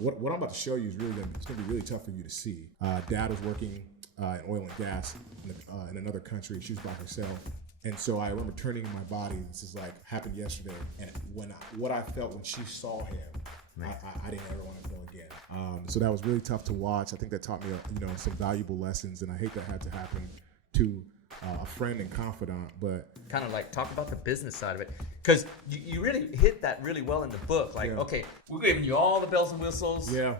what I'm about to show you is it's going to be really tough for you to see. Dad was working in oil and gas in another country. She was by herself. And so I remember turning in my body. This is like happened yesterday. And what I felt when she saw him, I didn't ever want to go again. So that was really tough to watch. I think that taught me, some valuable lessons. And I hate that had to happen to a friend and confidant. But kind of like talk about the business side of it, because you really hit that really well in the book. Like, okay, we're giving you all the bells and whistles. Yeah.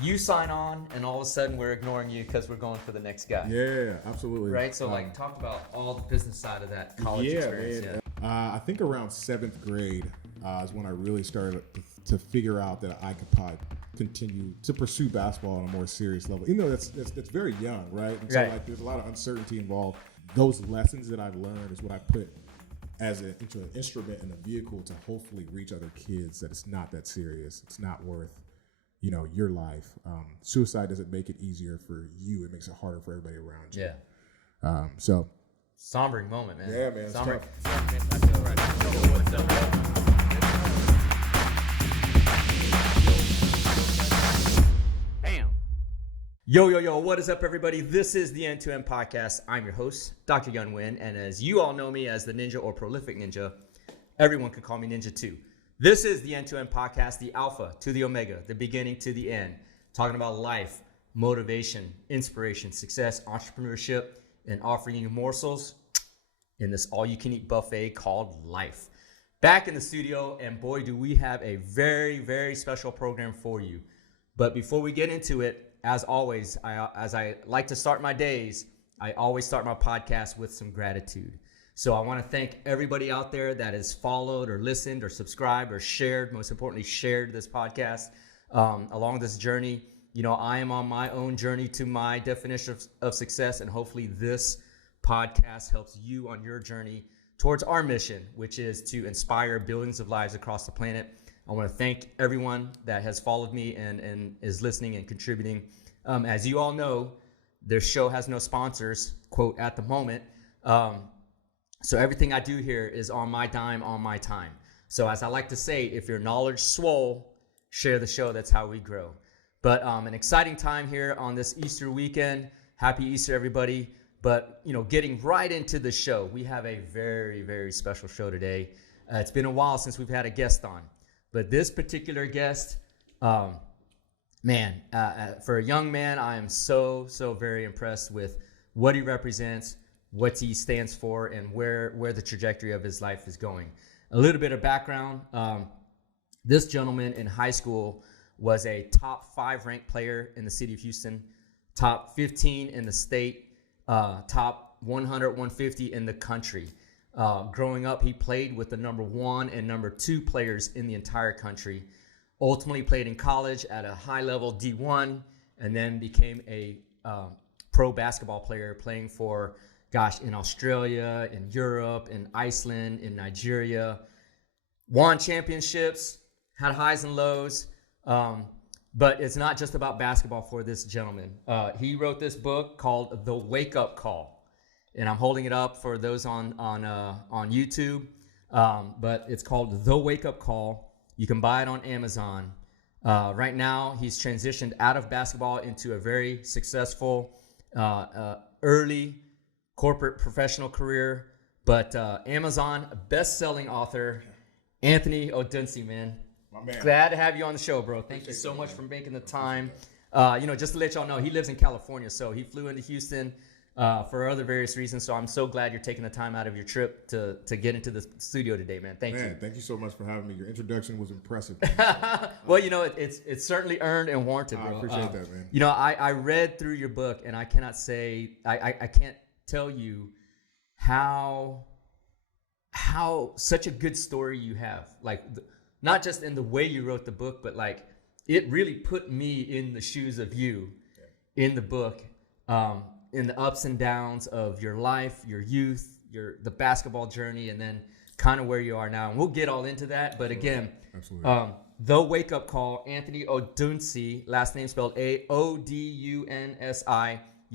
You sign on, and all of a sudden we're ignoring you because we're going for the next guy. Yeah, absolutely. Right? So, talk about all the business side of that college experience. Man. Yeah. I think around 7th grade is when I really started to figure out that I could probably continue to pursue basketball on a more serious level. Even though that's very young, right? And so, there's a lot of uncertainty involved. Those lessons that I've learned is what I put into an instrument and a vehicle to hopefully reach other kids that it's not that serious. It's not worth your life. Suicide doesn't make it easier for you. It makes it harder for everybody around you. Yeah. So. Sombering moment, man. Yeah, man. Sombering. Bam. Yo, what is up, everybody? This is the End-to-End Podcast. I'm your host, Dr. Yun Win, and as you all know me as the Ninja or Prolific Ninja, everyone can call me Ninja too. This is the End-to-End Podcast, the Alpha to the Omega, the beginning to the end, talking about life, motivation, inspiration, success, entrepreneurship, and offering you morsels in this all-you-can-eat buffet called life. Back in the studio, and boy, do we have a very, very special program for you. But before we get into it, as always, as I like to start my days, I always start my podcast with some gratitude. So I want to thank everybody out there that has followed or listened or subscribed or shared, most importantly, shared this podcast along this journey. I am on my own journey to my definition of success, and hopefully this podcast helps you on your journey towards our mission, which is to inspire billions of lives across the planet. I want to thank everyone that has followed me and is listening and contributing. As you all know, this show has no sponsors, quote, at the moment. So everything I do here is on my dime, on my time. So as I like to say, if your knowledge swole, share the show. That's how we grow. But an exciting time here on this Easter weekend. Happy Easter, everybody. But, getting right into the show, we have a very, very special show today. It's been a while since we've had a guest on. But this particular guest, for a young man, I am so very impressed with what he represents, what he stands for, and where the trajectory of his life is going. A little bit of background. This gentleman in high school was a top 5 ranked player in the city of Houston, top 15 in the state, top 100, 150 in the country. Growing up, he played with the number 1 and number 2 players in the entire country. Ultimately played in college at a high level D1, and then became a pro basketball player playing for in Australia, in Europe, in Iceland, in Nigeria. Won championships, had highs and lows. But it's not just about basketball for this gentleman. He wrote this book called The Wake Up Call. And I'm holding it up for those on YouTube. But it's called The Wake Up Call. You can buy it on Amazon. Right now, he's transitioned out of basketball into a very successful early corporate professional career. But Amazon best-selling author, Anthony Odunsi, man. My man. Glad to have you on the show, bro. Thank you so much for making the time. Just to let y'all know, he lives in California, so he flew into Houston for other various reasons. So I'm so glad you're taking the time out of your trip to get into the studio today, man. Thank you. Thank you so much for having me. Your introduction was impressive. Well, it's certainly earned and warranted, bro. I appreciate that, man. I read through your book, and I cannot say I can't tell you how such a good story you have. Like, not just in the way you wrote the book, but like it really put me in the shoes of you in the book, in the ups and downs of your life, your youth, the basketball journey, and then kind of where you are now. And we'll get all into that. But again, The Wake Up Call, Anthony Odunsi, last name spelled Aodunsi. You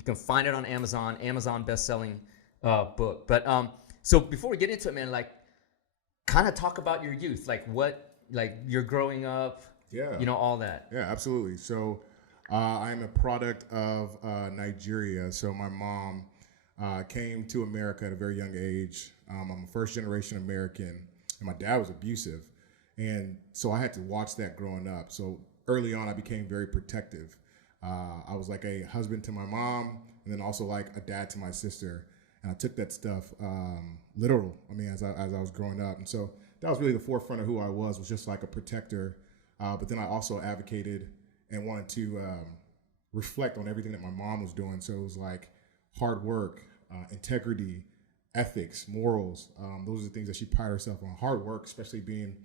can find it on Amazon best-selling book. But so before we get into it, man, like kind of talk about your youth, like what, like you're growing up, Yeah. All that. Yeah, absolutely. So I'm a product of Nigeria. So my mom came to America at a very young age. I'm a first generation American, and my dad was abusive. And so I had to watch that growing up. So early on, I became very protective. I was like a husband to my mom, and then also like a dad to my sister. And I took that stuff literal. I mean, as I was growing up. And so that was really the forefront of who I was just like a protector. But then I also advocated and wanted to reflect on everything that my mom was doing. So it was like hard work, integrity, ethics, morals. Those are the things that she prided herself on. Hard work, especially being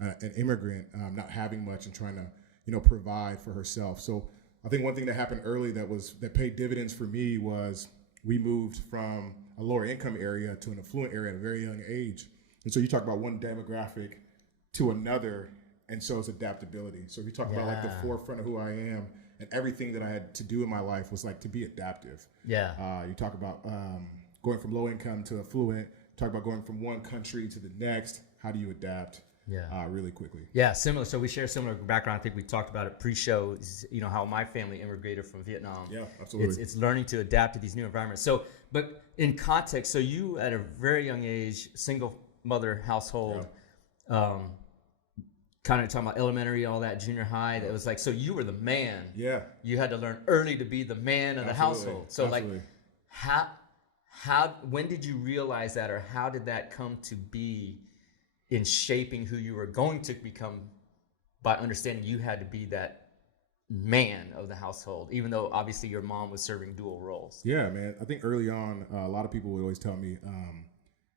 an immigrant, not having much and trying to, provide for herself. So I think one thing that happened early that paid dividends for me was we moved from a lower income area to an affluent area at a very young age. And so you talk about one demographic to another, and so it's adaptability. So if you talk about like the forefront of who I am, and everything that I had to do in my life was like to be adaptive. Yeah. You talk about going from low income to affluent, talk about going from one country to the next. How do you adapt? Really quickly. Yeah, similar. So we share similar background. I think we talked about it pre-show. How my family immigrated from Vietnam. Yeah, absolutely. It's learning to adapt to these new environments. So, but in context, so you at a very young age, single mother household, kind of talking about elementary, all that, junior high. That was like, so you were the man. Yeah. You had to learn early to be the man of the household. So like, when did you realize that, or how did that come to be in shaping who you were going to become by understanding you had to be that man of the household, even though obviously your mom was serving dual roles? Yeah, man. I think early on, a lot of people would always tell me,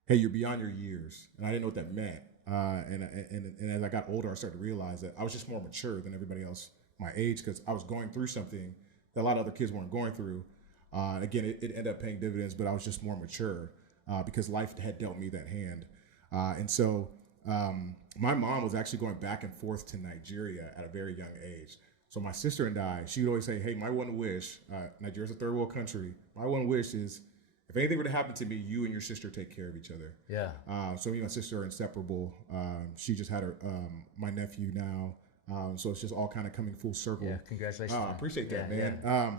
hey, you're beyond your years. And I didn't know what that meant. And as I got older, I started to realize that I was just more mature than everybody else my age, because I was going through something that a lot of other kids weren't going through. Again, it ended up paying dividends, but I was just more mature because life had dealt me that hand. And so my mom was actually going back and forth to Nigeria at a very young age. So my sister and I, she would always say, hey, my one wish, Nigeria's a third world country. My one wish is, if anything were to happen to me, you and your sister take care of each other. Yeah. So me and my sister are inseparable. She just had my nephew now. So it's just all kind of coming full circle. Yeah, congratulations. I appreciate that, man. Yeah.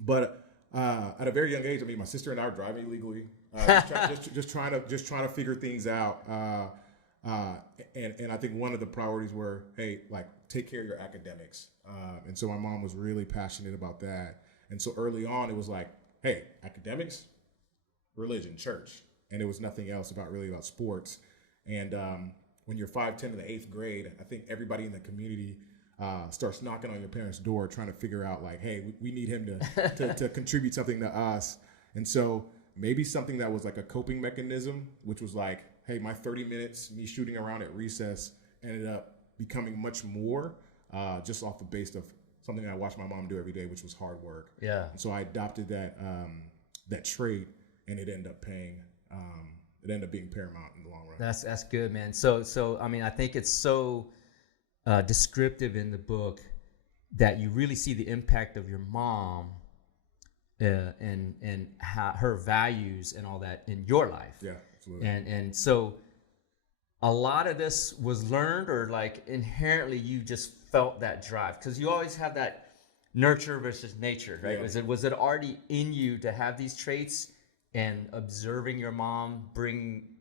But at a very young age, I mean, my sister and I are driving illegally, just trying to figure things out. And I think one of the priorities were, hey, like, take care of your academics. And so my mom was really passionate about that. And so early on, it was like, hey, academics, religion, church. And it was nothing else about sports. And when you're 5'10" in the 8th grade, I think everybody in the community starts knocking on your parents' door trying to figure out, like, hey, we need him to contribute something to us. And so maybe something that was like a coping mechanism, which was like, hey, my 30 minutes, me shooting around at recess, ended up becoming much more just off the base of something that I watched my mom do every day, which was hard work. Yeah. And so I adopted that trait, and it ended up paying. It ended up being paramount in the long run. That's good, man. So I mean, I think it's so descriptive in the book that you really see the impact of your mom and how her values and all that in your life. Yeah, absolutely. And so a lot of this was learned, or like inherently you just felt that drive, because you always have that nurture versus nature, right? Yeah. Was it already in you to have these traits, and observing your mom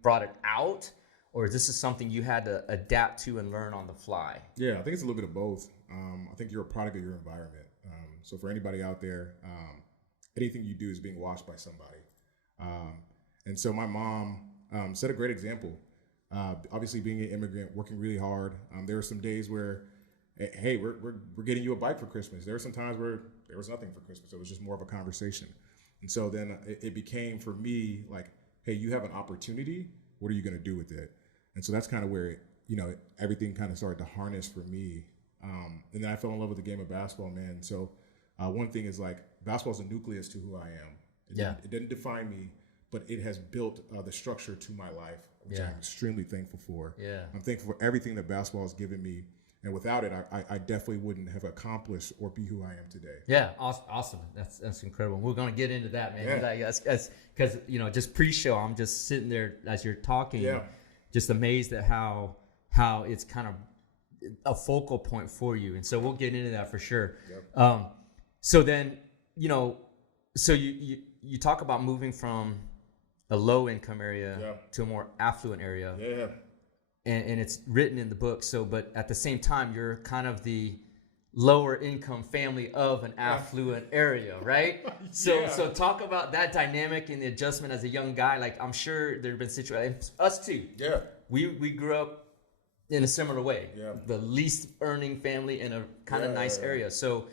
brought it out, or is this something you had to adapt to and learn on the fly? Yeah, I think it's a little bit of both. I think you're a product of your environment. So for anybody out there, anything you do is being watched by somebody. And so my mom set a great example. Obviously, being an immigrant, working really hard. There were some days where, hey, we're getting you a bike for Christmas. There were some times where there was nothing for Christmas. It was just more of a conversation. And so then it became for me like, hey, you have an opportunity. What are you going to do with it? And so that's kind of where everything kind of started to harness for me. And then I fell in love with the game of basketball, man. So one thing is, like, basketball is a nucleus to who I am. It didn't define me, but it has built the structure to my life, which I'm extremely thankful for. Yeah. I'm thankful for everything that basketball has given me. And without it, I definitely wouldn't have accomplished or be who I am today. Yeah, awesome. That's incredible. We're gonna get into that, man. Yeah. Because just pre-show, I'm just sitting there as you're talking, just amazed at how it's kind of a focal point for you. And so we'll get into that for sure. Yep. So then, so you talk about moving from a low income area to a more affluent area. Yeah. And it's written in the book. So, but at the same time, you're kind of the lower income family of an affluent area, right? So talk about that dynamic and the adjustment as a young guy. Like, I'm sure there have been situations, us too. Yeah. We grew up in a similar way. Yeah. The least earning family in a kind of nice area. So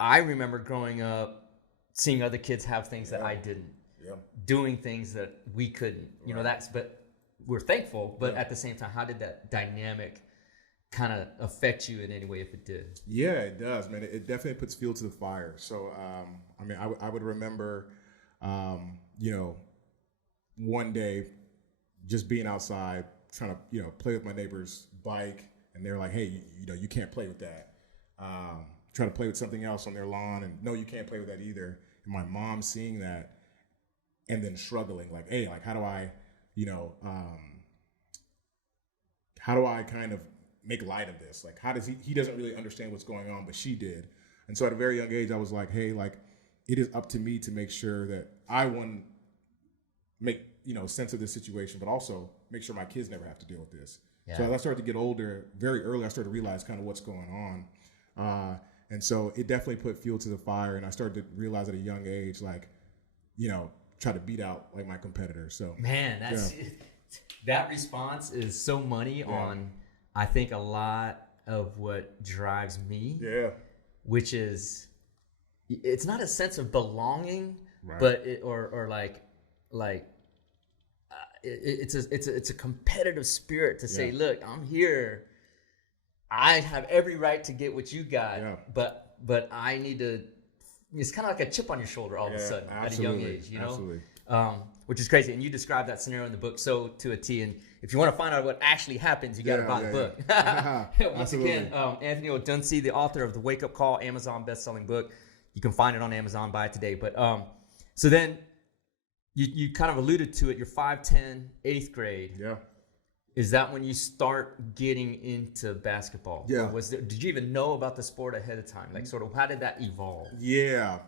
I remember growing up, seeing other kids have things that I didn't, doing things that we couldn't, but we're thankful, but at the same time, how did that dynamic kind of affect you in any way, if it did? Yeah, it does, man. It definitely puts fuel to the fire. So, I would remember, one day just being outside trying to, play with my neighbor's bike, and they're like, hey, you can't play with that. Trying to play with something else on their lawn, and no, you can't play with that either. And my mom seeing that and then struggling, like, hey, like, how do I kind of make light of this? Like, how does he doesn't really understand what's going on, but she did. And so at a very young age, I was like, hey, like, it is up to me to make sure that I make, sense of this situation, but also make sure my kids never have to deal with this. Yeah. So as I started to get older, very early, I started to realize kind of what's going on. And so it definitely put fuel to the fire. And I started to realize at a young age, like, try to beat out like my competitors. So, man, that response is so money on, I think, a lot of what drives me. Yeah. Which is, it's not a sense of belonging, but it's a competitive spirit to say, look, I'm here. I have every right to get what you got, but I need to. It's kind of like a chip on your shoulder all of a sudden at a young age, Absolutely. Which is crazy. And you describe that scenario in the book so to a T. And if you want to find out what actually happens, you got to buy the book. Once again, Anthony Odunsi, the author of The Wake Up Call, Amazon best-selling book. You can find it on Amazon, buy it today. But so then you kind of alluded to it. You're 5'10", 8th grade. Yeah. Is that when you start getting into basketball? Yeah. Or did you even know about the sport ahead of time? Like, sort of, how did that evolve? Yeah.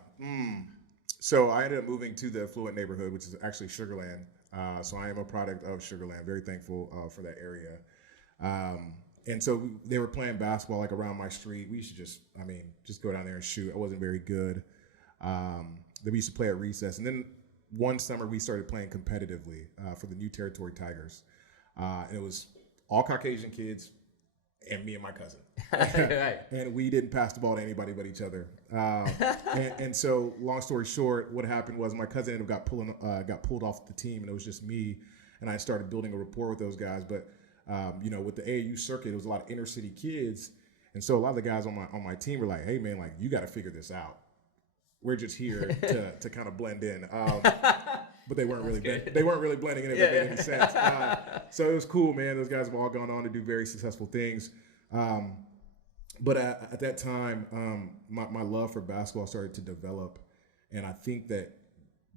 So I ended up moving to the affluent neighborhood, which is actually Sugarland. So I am a product of Sugarland. Very thankful for that area. And so they were playing basketball like around my street. We used to just go down there and shoot. I wasn't very good. Then we used to play at recess. And then one summer we started playing competitively for the New Territory Tigers. And it was all Caucasian kids and me and my cousin. Right. And we didn't pass the ball to anybody but each other. And so long story short, what happened was my cousin ended up got pulled off the team, and it was just me. And I started building a rapport with those guys. But, with the AAU circuit, it was a lot of inner city kids. And so a lot of the guys on my team were like, hey, man, like, you got to figure this out. We're just here to kind of blend in. But they weren't really blending in if that made any sense. So it was cool, man. Those guys have all gone on to do very successful things. But at that time, my love for basketball started to develop. And I think that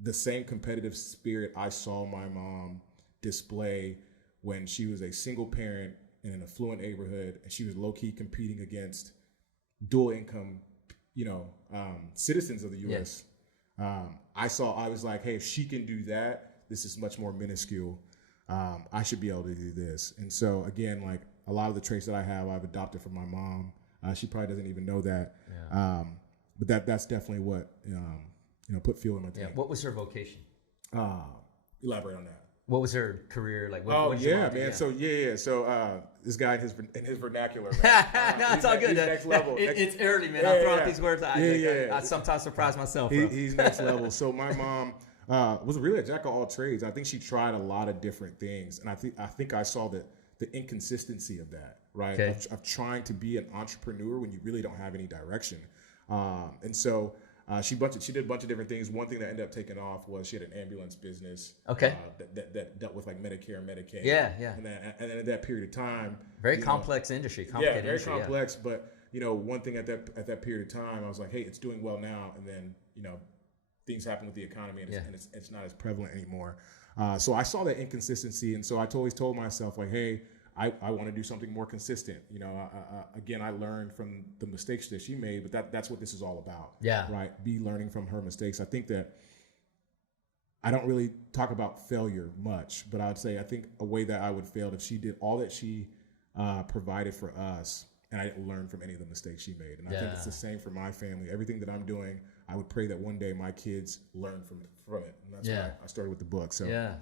the same competitive spirit I saw my mom display when she was a single parent in an affluent neighborhood, and she was low-key competing against dual income citizens of the U.S. I was like, hey, if she can do that, this is much more minuscule. I should be able to do this. And so again, like, a lot of the traits that I have, I've adopted from my mom. She probably doesn't even know that. Yeah. But that's definitely what, put fuel in my tank. Yeah. What was her vocation? Elaborate on that. What was her career like? What man. Yeah. So this guy in his vernacular. Man, no, it's all good. He's next level. It's early, man. I'm throwing out these words. I sometimes surprise myself. He's next level. So my mom was really a jack of all trades. I think she tried a lot of different things, and I think I saw the inconsistency of that, right? Okay. Of trying to be an entrepreneur when you really don't have any direction, and so. She did a bunch of different things. One thing that ended up taking off was she had an ambulance business. Okay. That dealt with like Medicare and Medicaid. Yeah. And then at that period of time, very complex industry. Very complex. Yeah. But one thing at that period of time, I was like, hey, it's doing well now, and then things happen with the economy, and it's not as prevalent anymore. So I saw that inconsistency, and so I always told myself, like, hey, I want to do something more consistent. Again, I learned from the mistakes that she made, but that's what this is all about. Yeah. Right. Be learning from her mistakes. I think that I don't really talk about failure much, but I would say I think a way that I would fail if she did all that she provided for us, and I didn't learn from any of the mistakes she made. And I think it's the same for my family. Everything that I'm doing, I would pray that one day my kids learn from it. And that's why I started with the book. So yeah.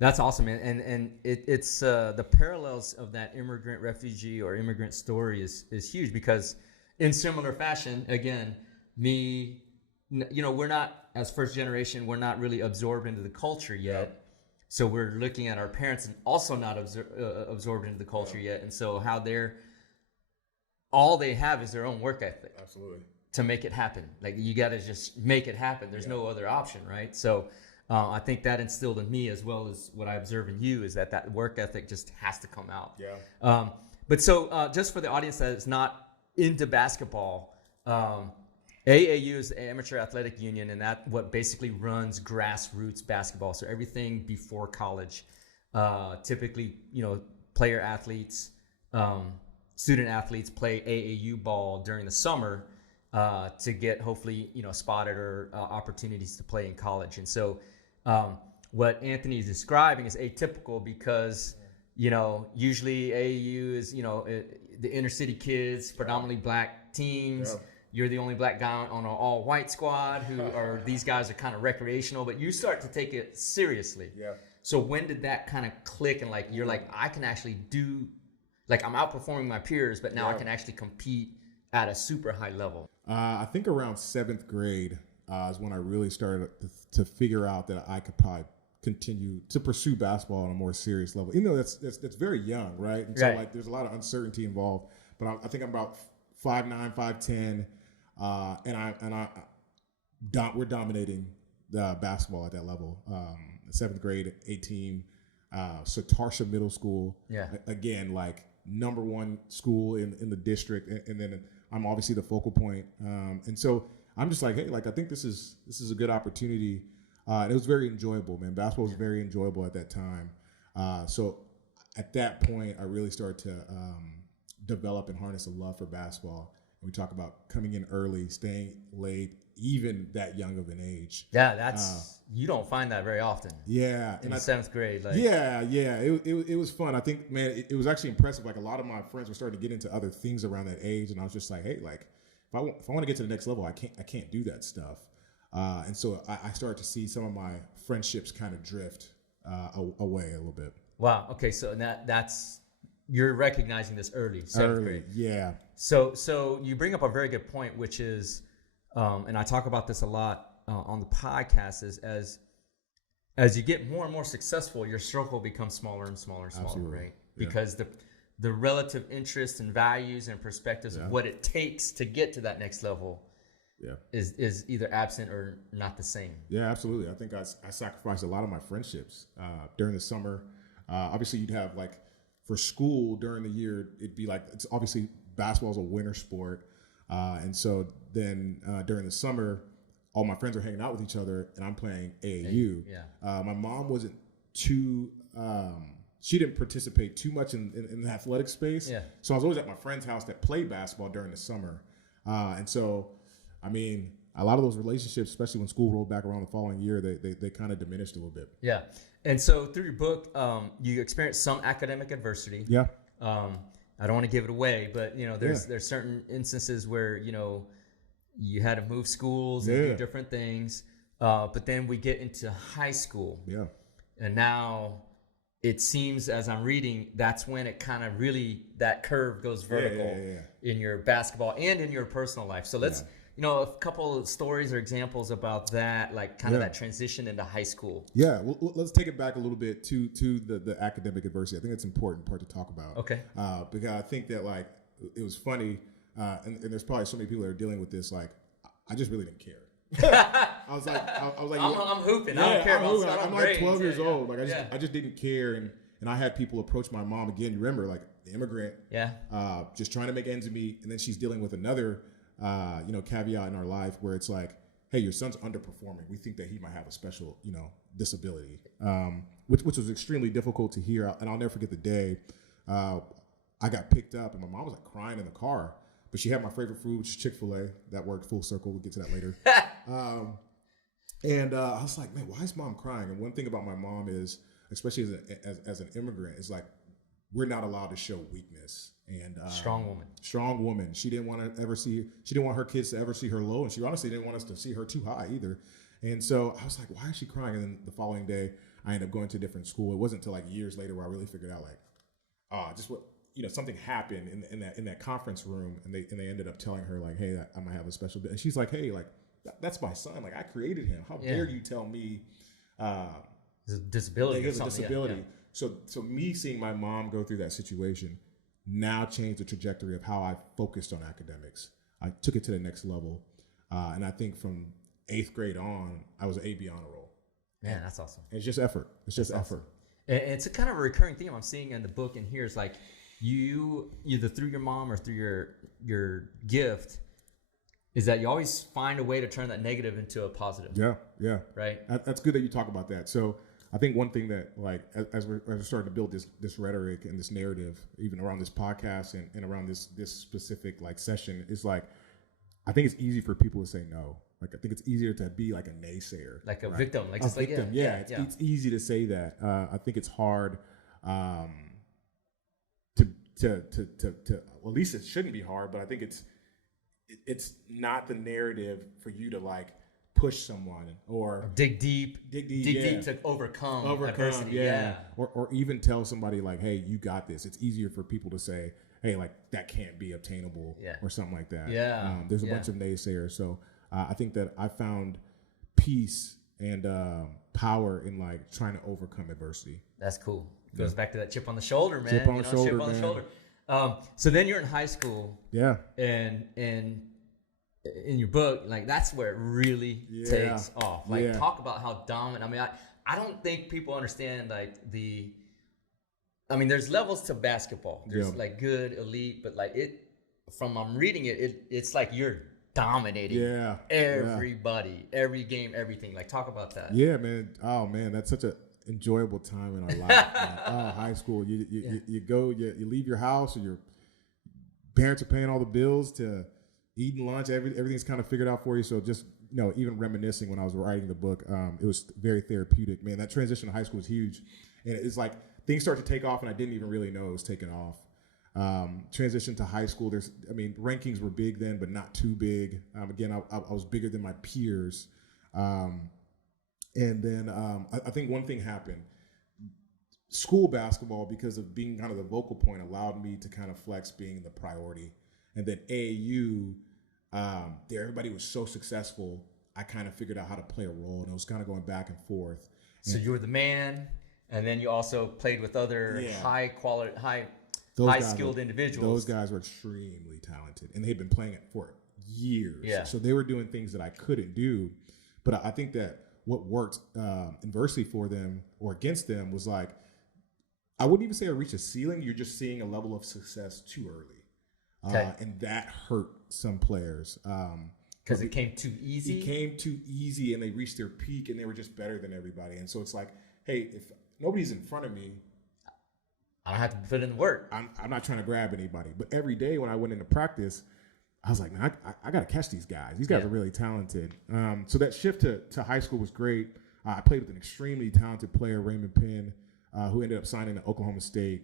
That's awesome, man. And it's the parallels of that immigrant, refugee, or immigrant story is huge, because in similar fashion, again, we're not, as first generation, we're not really absorbed into the culture yet. Yep. So we're looking at our parents and also not absorbed into the culture yet. And so how all they have is their own work ethic. Absolutely. To make it happen. Like, you got to just make it happen. There's no other option, right? So I think that instilled in me, as well as what I observe in you, is that work ethic just has to come out. Yeah. But so just for the audience that is not into basketball, AAU is the Amateur Athletic Union, and that what basically runs grassroots basketball. So everything before college, typically, player athletes, student athletes play AAU ball during the summer to get hopefully spotted or opportunities to play in college. And so what Anthony is describing is atypical, because usually AAU is the inner city kids, predominantly black teams. Yeah. You're the only black guy on an all-white squad these guys are kind of recreational, but you start to take it seriously. Yeah. So when did that kind of click, and you're like, I can actually do, I'm outperforming my peers, but now I can actually compete at a super high level? I think around 7th grade is when I really started to figure out that I could probably continue to pursue basketball on a more serious level. Even though that's very young, right? And so there's a lot of uncertainty involved. But I think I'm about 5'9", 5'10", we're dominating the basketball at that level. 7th grade, 18, Satartia Middle School. Yeah. Again, number one school in the district, and then I'm obviously the focal point. And so I'm just hey, I think this is a good opportunity. It was very enjoyable, man. Basketball was very enjoyable at that time. So at that point, I really started to develop and harness a love for basketball. And we talk about coming in early, staying late, even that young of an age. Yeah, that's you don't find that very often. Yeah, in 7th grade. It was fun. I think, man, it was actually impressive. A lot of my friends were starting to get into other things around that age, and I was just hey, if I want to get to the next level, I can't do that stuff. And so I started to see some of my friendships kind of drift away a little bit. Wow. Okay, so that's you're recognizing this early, 7th grade. Yeah. So you bring up a very good point, which is, and I talk about this a lot on the podcast, is as you get more and more successful, your circle becomes smaller and smaller and smaller, Absolutely. right? Yeah. Because the relative interests and values and perspectives of what it takes to get to that next level is either absent or not the same. Yeah, absolutely. I think I sacrificed a lot of my friendships during the summer. Obviously, you'd have for school during the year, it'd be it's obviously basketball is a winter sport. And so then during the summer, all my friends are hanging out with each other, and I'm playing AAU. Yeah. My mom wasn't too, she didn't participate too much in the athletic space. Yeah. So I was always at my friend's house that played basketball during the summer. And so, I mean, a lot of those relationships, especially when school rolled back around the following year, they kind of diminished a little bit. Yeah. And so through your book, you experienced some academic adversity. Yeah. I don't want to give it away, but there's certain instances where you had to move schools and do different things. But then we get into high school. Yeah. And now it seems, as I'm reading, that's when it kind of really, that curve goes vertical in your basketball and in your personal life. So let's, a couple of stories or examples about that, of that transition into high school. Yeah, well, let's take it back a little bit to the academic adversity. I think it's an important part to talk about. Okay. Because I think that it was funny, and there's probably so many people that are dealing with this. I just really didn't care. I was like, I'm hooping. I don't care about stuff. I'm 12 years old. I just didn't care, and I had people approach my mom again. You remember, the immigrant. Yeah. Just trying to make ends meet, and then she's dealing with another. Caveat in our life where it's hey, your son's underperforming. We think that he might have a special, disability, which was extremely difficult to hear. And I'll never forget the day. I got picked up, and my mom was like crying in the car. But she had my favorite food, which is Chick-fil-A. That worked full circle. We'll get to that later. And I was like, man, why is mom crying? And one thing about my mom is, especially as an immigrant, is like we're not allowed to show weakness. And strong woman. She didn't want her kids to ever see her low, and she honestly didn't want us to see her too high either. And so I was like, why is she crying? And then the following day, I ended up going to a different school. It wasn't until like years later where I really figured out like, just what. Something happened in that conference room, and they ended up telling her like, hey, I might have a special bit. And she's like, hey, like that's my son. Like I created him. How dare you tell me there's a disability? There's a disability. Yeah. So me seeing my mom go through that situation now changed the trajectory of how I focused on academics. I took it to the next level, and I think from 8th grade on, I was an AB honor roll. Man, that's awesome. And it's just effort. It's just that's effort. Awesome. And it's a kind of a recurring theme I'm seeing in the book and here is like. You either through your mom or through your gift is that you always find a way to turn that negative into a positive. Yeah. Right. That's good that you talk about that. So I think one thing that like as we're starting to build this rhetoric and this narrative, even around this podcast and around this specific like session, is like I think it's easy for people to say no. Like I think it's easier to be like a naysayer, like a victim, like a victim. It's easy to say that. I think it's hard. To well, at least it shouldn't be hard, but I think it's not the narrative for you to like push someone or dig deep to overcome adversity. Yeah. Or even tell somebody like, hey, you got this. It's easier for people to say, hey, like that can't be obtainable or something like that. There's a bunch of naysayers. So I think that I found peace and power in like trying to overcome adversity. That's cool. Goes back to that chip on the shoulder, man. Chip on the shoulder. So then you're in high school. Yeah. And in your book, like that's where it really takes off. Like talk about how dominant. I mean, I don't think people understand like there's levels to basketball. There's like good, elite, but like I'm reading it's like you're dominating everybody, every game, everything. Like talk about that. Yeah, man. Oh man, that's such a enjoyable time in our life. High school. You leave your house, or your parents are paying all the bills to eating lunch. Everything's kind of figured out for you. So just even reminiscing when I was writing the book, it was very therapeutic. Man, that transition to high school was huge, and it's like things start to take off, and I didn't even really know it was taking off. Transition to high school. Rankings were big then, but not too big. Again, I was bigger than my peers. And then I think one thing happened. School basketball, because of being kind of the vocal point, allowed me to kind of flex being the priority. And then AAU, everybody was so successful, I kind of figured out how to play a role, and it was kind of going back and forth. So you were the man, and then you also played with other high-skilled individuals. Those guys were extremely talented, and they'd been playing it for years. Yeah. So they were doing things that I couldn't do. But I think that what worked inversely for them or against them was like, I wouldn't even say I reached a ceiling. You're just seeing a level of success too early. And that hurt some players. Because it came too easy? It came too easy, and they reached their peak, and they were just better than everybody. And so it's like, hey, if nobody's in front of me, I don't have to put in the work. I'm not trying to grab anybody. But every day when I went into practice, I was like, man, I got to catch these guys. These guys are really talented. So that shift to high school was great. I played with an extremely talented player, Raymond Penn, who ended up signing to Oklahoma State.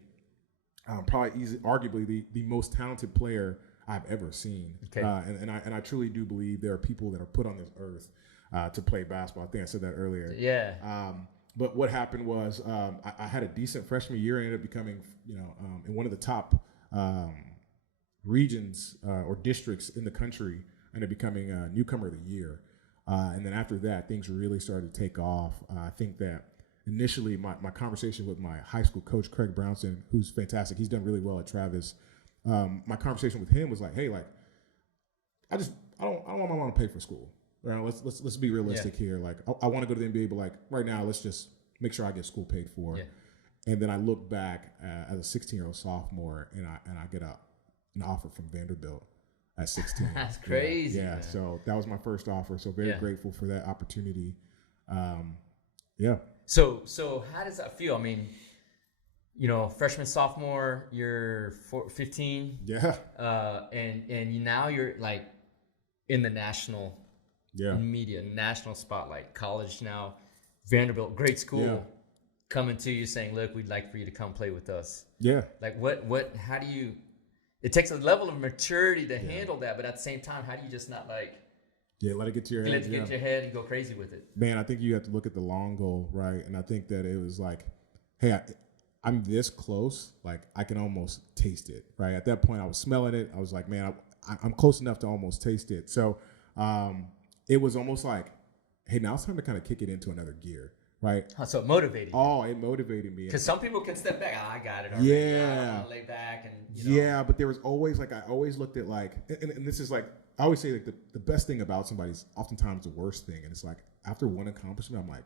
Arguably the most talented player I've ever seen. Okay. And I truly do believe there are people that are put on this earth to play basketball. I think I said that earlier. Yeah. But what happened was I had a decent freshman year and ended up becoming, in one of the top regions or districts in the country, ended up becoming a newcomer of the year. And then after that, things really started to take off. I think that initially my conversation with my high school coach, Craig Brownson, who's fantastic. He's done really well at Travis. My conversation with him was like, hey, like, I don't want my mom to pay for school. Right? Let's be realistic here. Like, I want to go to the NBA, but like right now, let's just make sure I get school paid for. Yeah. And then I look back as a 16-year-old sophomore, and I get an offer from Vanderbilt at 16. That's crazy. Yeah. So that was my first offer. So very grateful for that opportunity. Yeah. So how does that feel? I mean, freshman, sophomore, you're 15. Yeah. And now you're like in the national media, national spotlight. College now, Vanderbilt, great school, coming to you saying, "Look, we'd like for you to come play with us." Yeah. Like how do you? It takes a level of maturity to handle that, but at the same time, how do you just not like? Yeah, let it get to your head. Let it get to your head and go crazy with it. Man, I think you have to look at the long goal, right? And I think that it was like, hey, I'm this close, like I can almost taste it, right? At that point, I was smelling it. I was like, man, I'm close enough to almost taste it. So it was almost like, hey, now it's time to kind of kick it into another gear, right? So it motivated you. Oh, it motivated me. Because some people can step back. I got it already. Yeah. I'll lay back and, Yeah, but there was always like, I always looked at like, and this is like, I always say like the best thing about somebody is oftentimes the worst thing. And it's like, after one accomplishment, I'm like,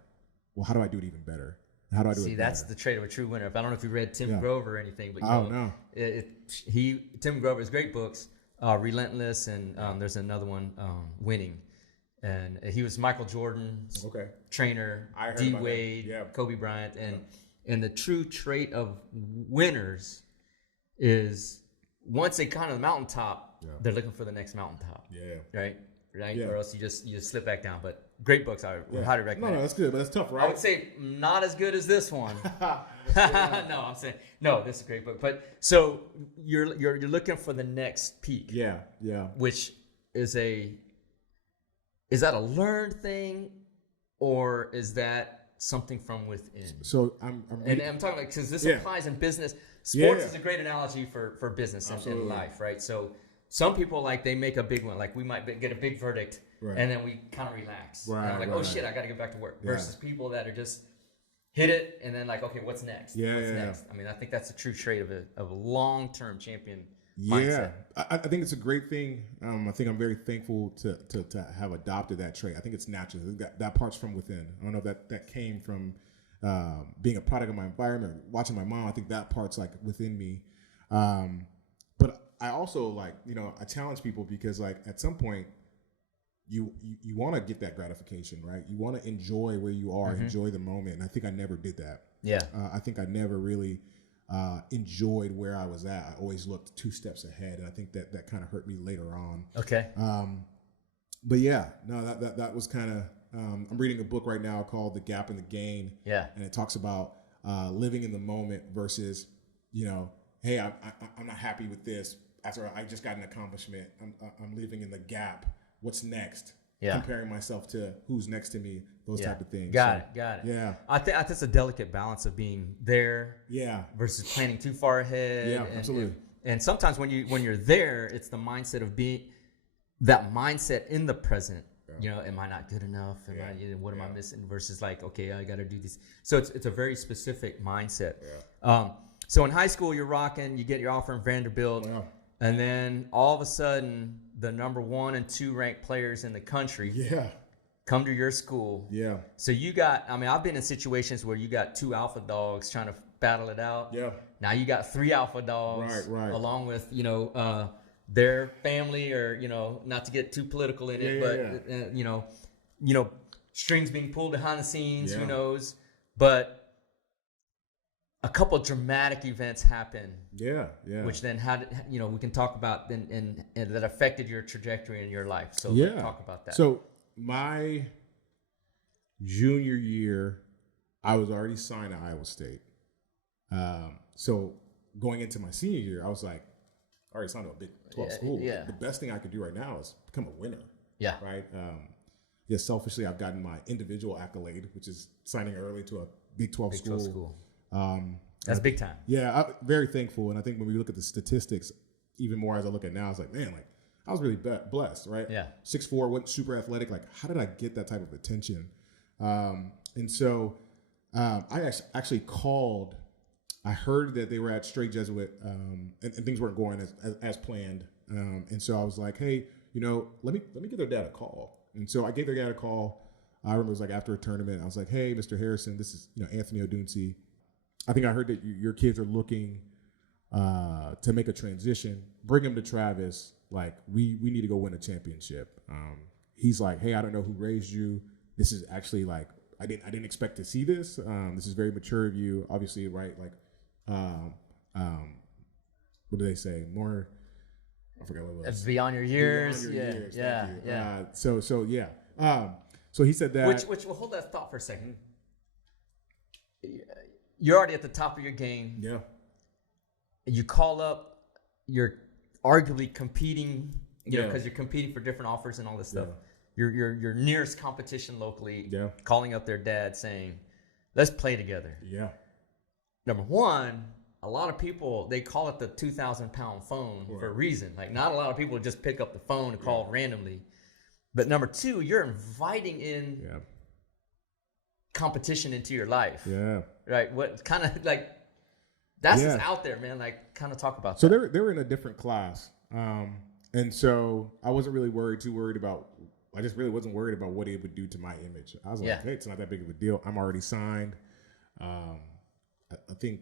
well, how do I do it even better? How do I do it better? See, that's the trait of a true winner. I don't know if you read Tim Grover or anything, but Tim Grover's great books, Relentless, and there's another one, Winning. And he was Michael Jordan's trainer, D. Wade, Kobe Bryant. And the true trait of winners is once they climb to the mountaintop, they're looking for the next mountaintop. Yeah. Right? Yeah. Or else you just slip back down. But great books. I would highly recommend. No, that's good, but that's tough, right? I would say not as good as this one. No, I'm saying no. This is a great book. But so you're looking for the next peak. Yeah. Which is that a learned thing, or is that something from within? So I'm talking like because this applies in business. Sports is a great analogy for business and life, right? So some people like they make a big one, like we might get a big verdict, and then we kind of relax. Right, and I'm like, oh shit, I got to get back to work. Versus people that are just hit it and then like, okay, what's next? What's next? I mean, I think that's a true trait of a long-term champion mindset. I think it's a great thing. I think I'm very thankful to have adopted that trait. I think it's natural. That part's from within. I don't know if that came from being a product of my environment, watching my mom. I think that part's like within me. But I also like, I challenge people because like at some point you want to get that gratification, right? You want to enjoy where you are, enjoy the moment. And I think I never did that. Yeah. I think I never really enjoyed where I was at. I always looked 2 steps ahead. And I think that kind of hurt me later on. Okay. But that was kind of, I'm reading a book right now called The Gap in the Gain. Yeah. And it talks about living in the moment versus, hey, I'm not happy with this. After I just got an accomplishment, I'm living in the gap. What's next? Yeah. Comparing myself to who's next to me, those type of things. Got it. Yeah. I think it's a delicate balance of being there. Yeah. Versus planning too far ahead. Yeah, absolutely. And sometimes when you're there, it's the mindset of being that mindset in the present. Am I not good enough? What am I missing? Versus like, okay, I got to do this. So it's a very specific mindset. Yeah. So in high school, you're rocking. You get your offer in Vanderbilt. Yeah. And then all of a sudden, the number 1 and 2 ranked players in the country come to your school. Yeah. So I've been in situations where you got 2 alpha dogs trying to battle it out. Yeah. Now you got 3 alpha dogs, right. Along with, their family or, not to get too political in it, but, strings being pulled behind the scenes, who knows? But a couple of dramatic events happen. Yeah. Which then we can talk about and that affected your trajectory in your life. So talk about that. So my junior year, I was already signed to Iowa State. So going into my senior year, I was like, I already signed to a Big 12 school. Yeah. The best thing I could do right now is become a winner. Yeah. Right. Selfishly, I've gotten my individual accolade, which is signing early to a Big 12 school. That's big time. Yeah, I'm very thankful. And I think when we look at the statistics, even more as I look at now, I was like, man, like I was really blessed, right? Yeah. 6'4", wasn't super athletic. Like, how did I get that type of attention? And so I actually called. I heard that they were at Straight Jesuit and things weren't going as planned. And so I was like, hey, let me give their dad a call. And so I gave their dad a call. I remember it was like after a tournament. I was like, hey, Mr. Harrison, this is Anthony Odunsi. I think I heard that your kids are looking to make a transition. Bring them to Travis. Like we need to go win a championship. He's like, hey, I don't know who raised you. This is actually like I didn't expect to see this. This is very mature of you. Obviously, right? Like what do they say? More, I forgot what it was. Beyond your years. Yeah. So he said that. Which will hold that thought for a second. You're already at the top of your game. Yeah. You call up, you're arguably competing, you know, because you're competing for different offers and all this stuff. Your nearest competition locally, calling up their dad saying, let's play together. Yeah. Number one, a lot of people, they call it the 2,000-pound phone for a reason. Like, not a lot of people just pick up the phone and call randomly. But number two, you're inviting in competition into your life. Yeah. Right? What kind of, like, that's just out there, man. Like, kind of talk about that. So they were in a different class. And so I wasn't really too worried about, I just really wasn't worried about what it would do to my image. I was like, hey, it's not that big of a deal. I'm already signed. I think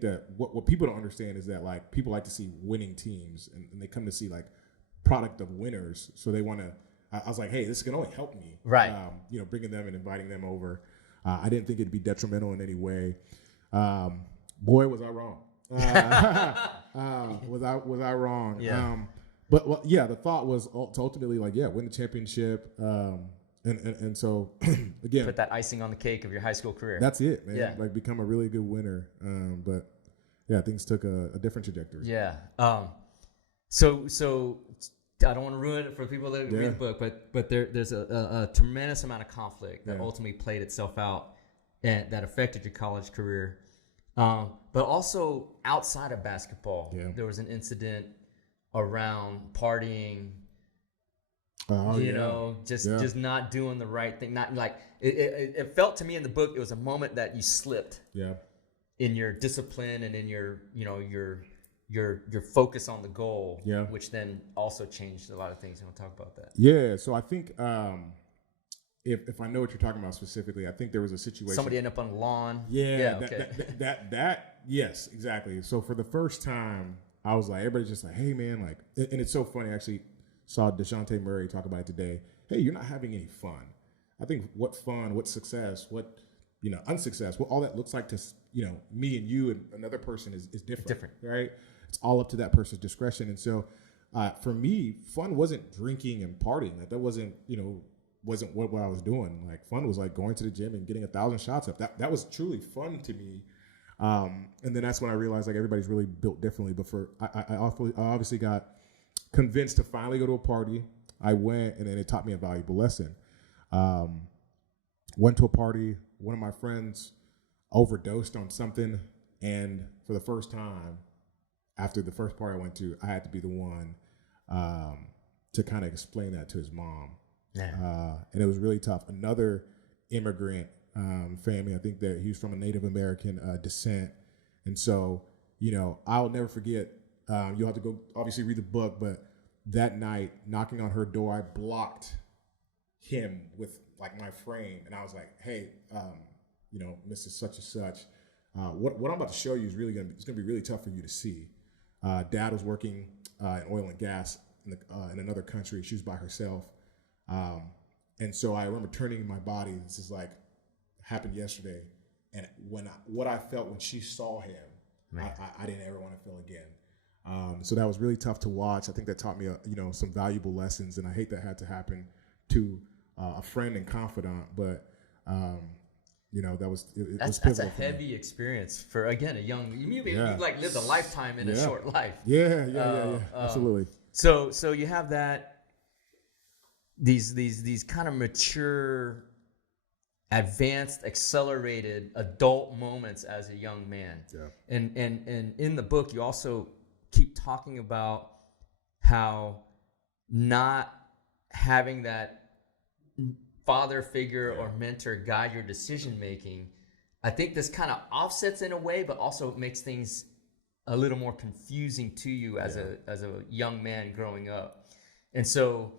that what people don't understand is that, like, people like to see winning teams and they come to see, like, product of winners. So they want to, I was like, hey, this can only help me. Right. You know, bringing them and inviting them over. I didn't think it'd be detrimental in any way. Boy, was I wrong. Was I wrong? Yeah. But the thought was to ultimately, like, win the championship. And so again, put that icing on the cake of your high school career. That's it, man. Yeah. Like, become a really good winner. But things took a different trajectory. Yeah. So I don't want to ruin it for people that read the book, but there's a tremendous amount of conflict that ultimately played itself out and that affected your college career. But also outside of basketball, there was an incident around partying, you know, just not doing the right thing. Not like it felt to me in the book, it was a moment that you slipped in your discipline and in your, you know, your focus on the goal, which then also changed a lot of things. And we'll talk about that. Yeah. So I think if I know what you're talking about specifically, I think there was a situation. Somebody ended up on the lawn. Yeah. That yes, exactly. So for the first time, I was like, everybody's just like, hey, man, like, and it's so funny. I actually saw DeJounte Murray talk about it today. Hey, you're not having any fun. I think what fun, what success, what, you know, unsuccess, what all that looks like to, you know, me and you and another person is different, right? It's all up to that person's discretion. And so for me, fun wasn't drinking and partying. Like, that wasn't, you know, wasn't what I was doing. Like, fun was like going to the gym and getting 1,000 shots up. That was truly fun to me. And then that's when I realized, like, everybody's really built differently. But I obviously got convinced to finally go to a party. I went, and then it taught me a valuable lesson. Went to a party. One of my friends overdosed on something, and for the first time, after the first party I went to, I had to be the one to kind of explain that to his mom. Yeah. And it was really tough. Another immigrant family, I think that he was from a Native American descent. And so, you know, I'll never forget, you'll have to go obviously read the book, but that night, knocking on her door, I blocked him with, like, my frame. And I was like, hey, you know, Mrs. Such and such, what I'm about to show you is really it's gonna be really tough for you to see. Dad was working in oil and gas in another country. She was by herself. And so I remember turning in my body. This is like happened yesterday. And what I felt when she saw him, I didn't ever want to feel again. So that was really tough to watch. I think that taught me, you know, some valuable lessons. And I hate that had to happen to a friend and confidant. But, you know, that's a heavy experience for, again, a young, you like lived a lifetime in a short life. Yeah. Absolutely. So you have that, these kind of mature, advanced, accelerated adult moments as a young man. Yeah. And in the book, you also keep talking about how not having that father figure or mentor guide your decision making. I think this kind of offsets in a way, but also makes things a little more confusing to you as a young man growing up. And so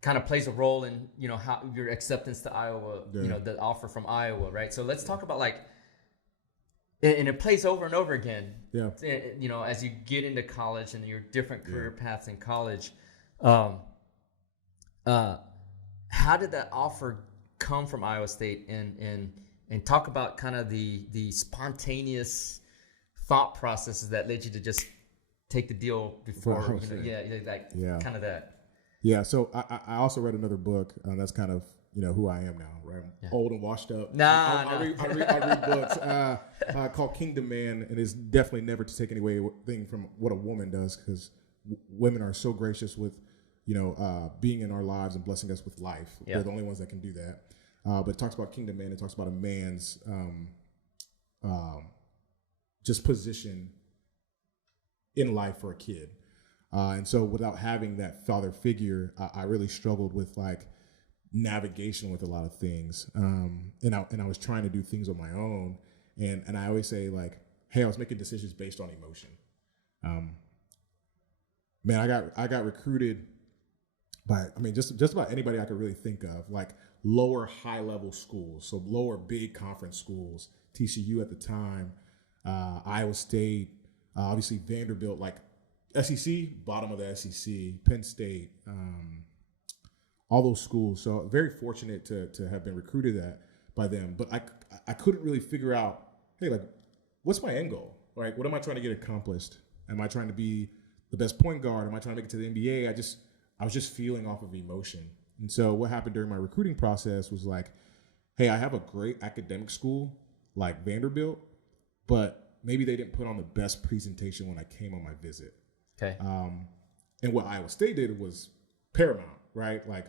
kind of plays a role in, you know, how your acceptance to Iowa, you know, the offer from Iowa, right? So let's talk about, like, and it plays over and over again, you know, as you get into college and your different career paths in college. How did that offer come from Iowa State, and and talk about kind of the spontaneous thought processes that led you to just take the deal before, kind of that. Yeah. So I also read another book that's kind of, who I am now, right? I'm old and washed up. I read books called Kingdom Man, and it's definitely never to take anything from what a woman does, because women are so gracious with, being in our lives and blessing us with life. Yeah. They're the only ones that can do that. But it talks about Kingdom Man. It talks about a man's just position in life for a kid. And so without having that father figure, I really struggled with like navigation with a lot of things. And I was trying to do things on my own. And I always say like, hey, I was making decisions based on emotion. Man, I got recruited by, just about anybody I could really think of, like lower high level schools. So lower big conference schools, TCU at the time, Iowa State, obviously Vanderbilt, like SEC, bottom of the SEC, Penn State, all those schools. So very fortunate to have been recruited by them. But I couldn't really figure out, hey, like, what's my end goal? Right? What am I trying to get accomplished? Am I trying to be the best point guard? Am I trying to make it to the NBA? I was just feeling off of emotion. And so what happened during my recruiting process was like, hey, I have a great academic school like Vanderbilt, but maybe they didn't put on the best presentation when I came on my visit. Okay. And what Iowa State did was paramount, right? Like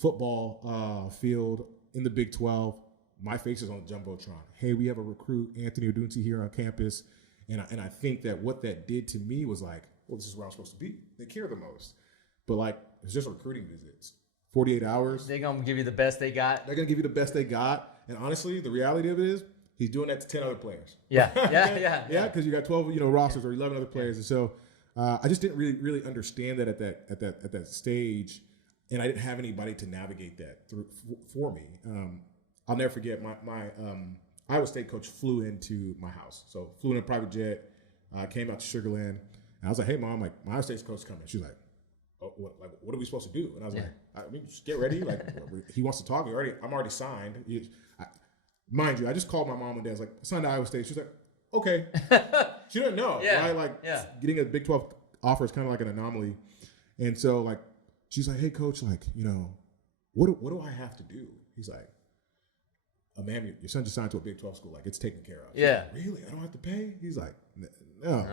football field in the Big 12, my face is on the Jumbotron. Hey, we have a recruit, Anthony Odunsi, here on campus. And I think that what that did to me was like, well, this is where I'm supposed to be. They care the most. But like, it's just recruiting visits. 48 hours. They're going to give you the best they got. They're going to give you the best they got. And honestly, the reality of it is he's doing that to 10 other players. Yeah, yeah, because you got 12, rosters or 11 other players. And so I just didn't really understand that at that stage. And I didn't have anybody to navigate that for me. I'll never forget my Iowa State coach flew into my house. So flew in a private jet, came out to Sugar Land. And I was like, hey, Mom, like my Iowa State's coach coming. She's like, oh, what are we supposed to do? And I was like, just get ready. Like, he wants to talk. I'm already signed. Mind you, I just called my mom one day. I was like, signed to Iowa State. She was like, okay. She didn't know, right? Like, getting a Big 12 offer is kind of like an anomaly. And so, like, she's like, hey, coach, like, what do I have to do? He's like, ma'am, your son just signed to a Big 12 school. Like, it's taken care of. Yeah. Like, really? I don't have to pay? He's like, no.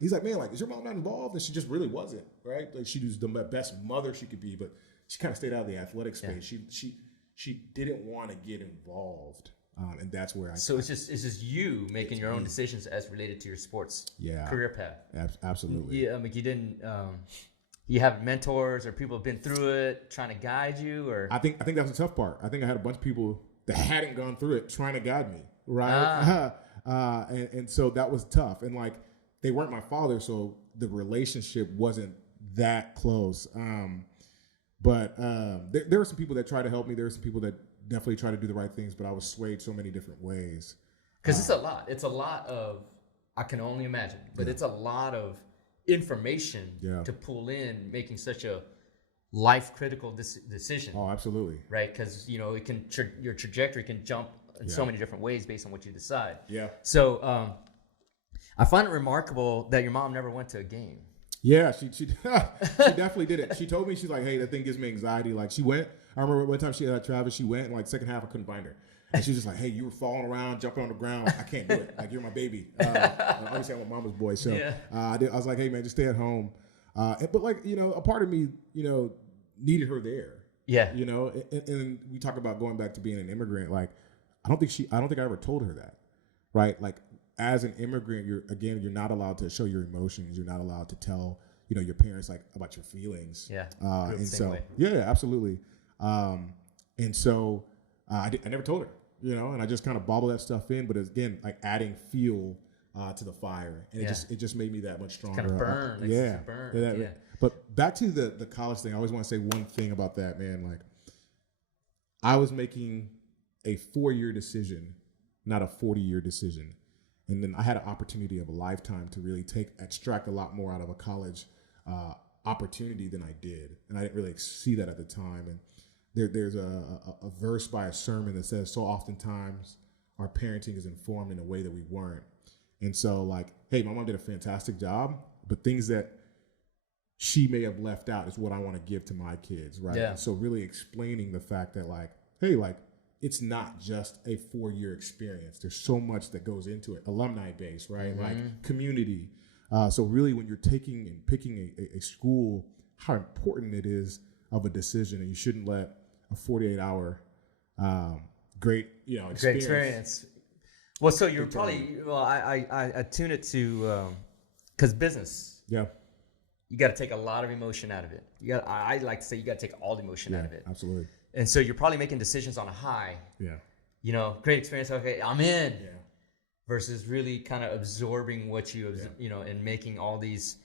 He's like, man, like, is your mom not involved? And she just really wasn't, right? Like, she was the best mother she could be, but she kind of stayed out of the athletic space. Yeah. She didn't want to get involved. And that's where So it's just you making your own decisions as related to your sports career path. Absolutely. Yeah, you didn't. You have mentors or people have been through it trying to guide you, or I think that's the tough part. I think I had a bunch of people that hadn't gone through it trying to guide me, right? And so that was tough. And like, they weren't my father, so the relationship wasn't that close. But there were some people that tried to help me. There were some people that definitely tried to do the right things, but I was swayed so many different ways. Because it's a lot. It's a lot of, I can only imagine, but it's a lot of information to pull in, making such a life-critical decision. Oh, absolutely. Right? Because, it can your trajectory can jump in so many different ways based on what you decide. Yeah. So I find it remarkable that your mom never went to a game. Yeah, she definitely did it. She told me, she's like, hey, that thing gives me anxiety. Like, she went. I remember one time she had Travis, she went, and like second half I couldn't find her. And she was just like, hey, you were falling around, jumping on the ground. Like, I can't do it. Like, you're my baby. Obviously, I'm a mama's boy. So I was like, hey, man, just stay at home. But like, a part of me, needed her there. Yeah. And we talk about going back to being an immigrant. Like, I don't think I ever told her that. Right. Like, as an immigrant, you're not allowed to show your emotions. You're not allowed to tell, your parents like about your feelings. Yeah. And so, yeah, absolutely. And so I never told her, and I just kind of bottled that stuff in. But again, like adding fuel to the fire, and it just made me that much stronger. Kind of burn. Burn. But back to the college thing, I always want to say one thing about that, man. Like, I was making a 4-year decision, not a 40-year decision. And then I had an opportunity of a lifetime to really extract a lot more out of a college opportunity than I did. And I didn't really see that at the time. And there's a verse by a sermon that says, so oftentimes our parenting is informed in a way that we weren't. And so like, hey, my mom did a fantastic job, but things that she may have left out is what I want to give to my kids, right? Yeah. And so really explaining the fact that like, hey, like it's not just a 4-year experience. There's so much that goes into it. Alumni base, right? Mm-hmm. Like community. So really when you're taking and picking a school, how important it is of a decision, and you shouldn't let a 48-hour great experience. Well, so you're probably I tune it to because business. Yeah. You got to take a lot of emotion out of it. I like to say you got to take all the emotion out of it. Absolutely. And so you're probably making decisions on a high. Yeah. Great experience. Okay, I'm in. Yeah. Versus really kind of absorbing what and making all these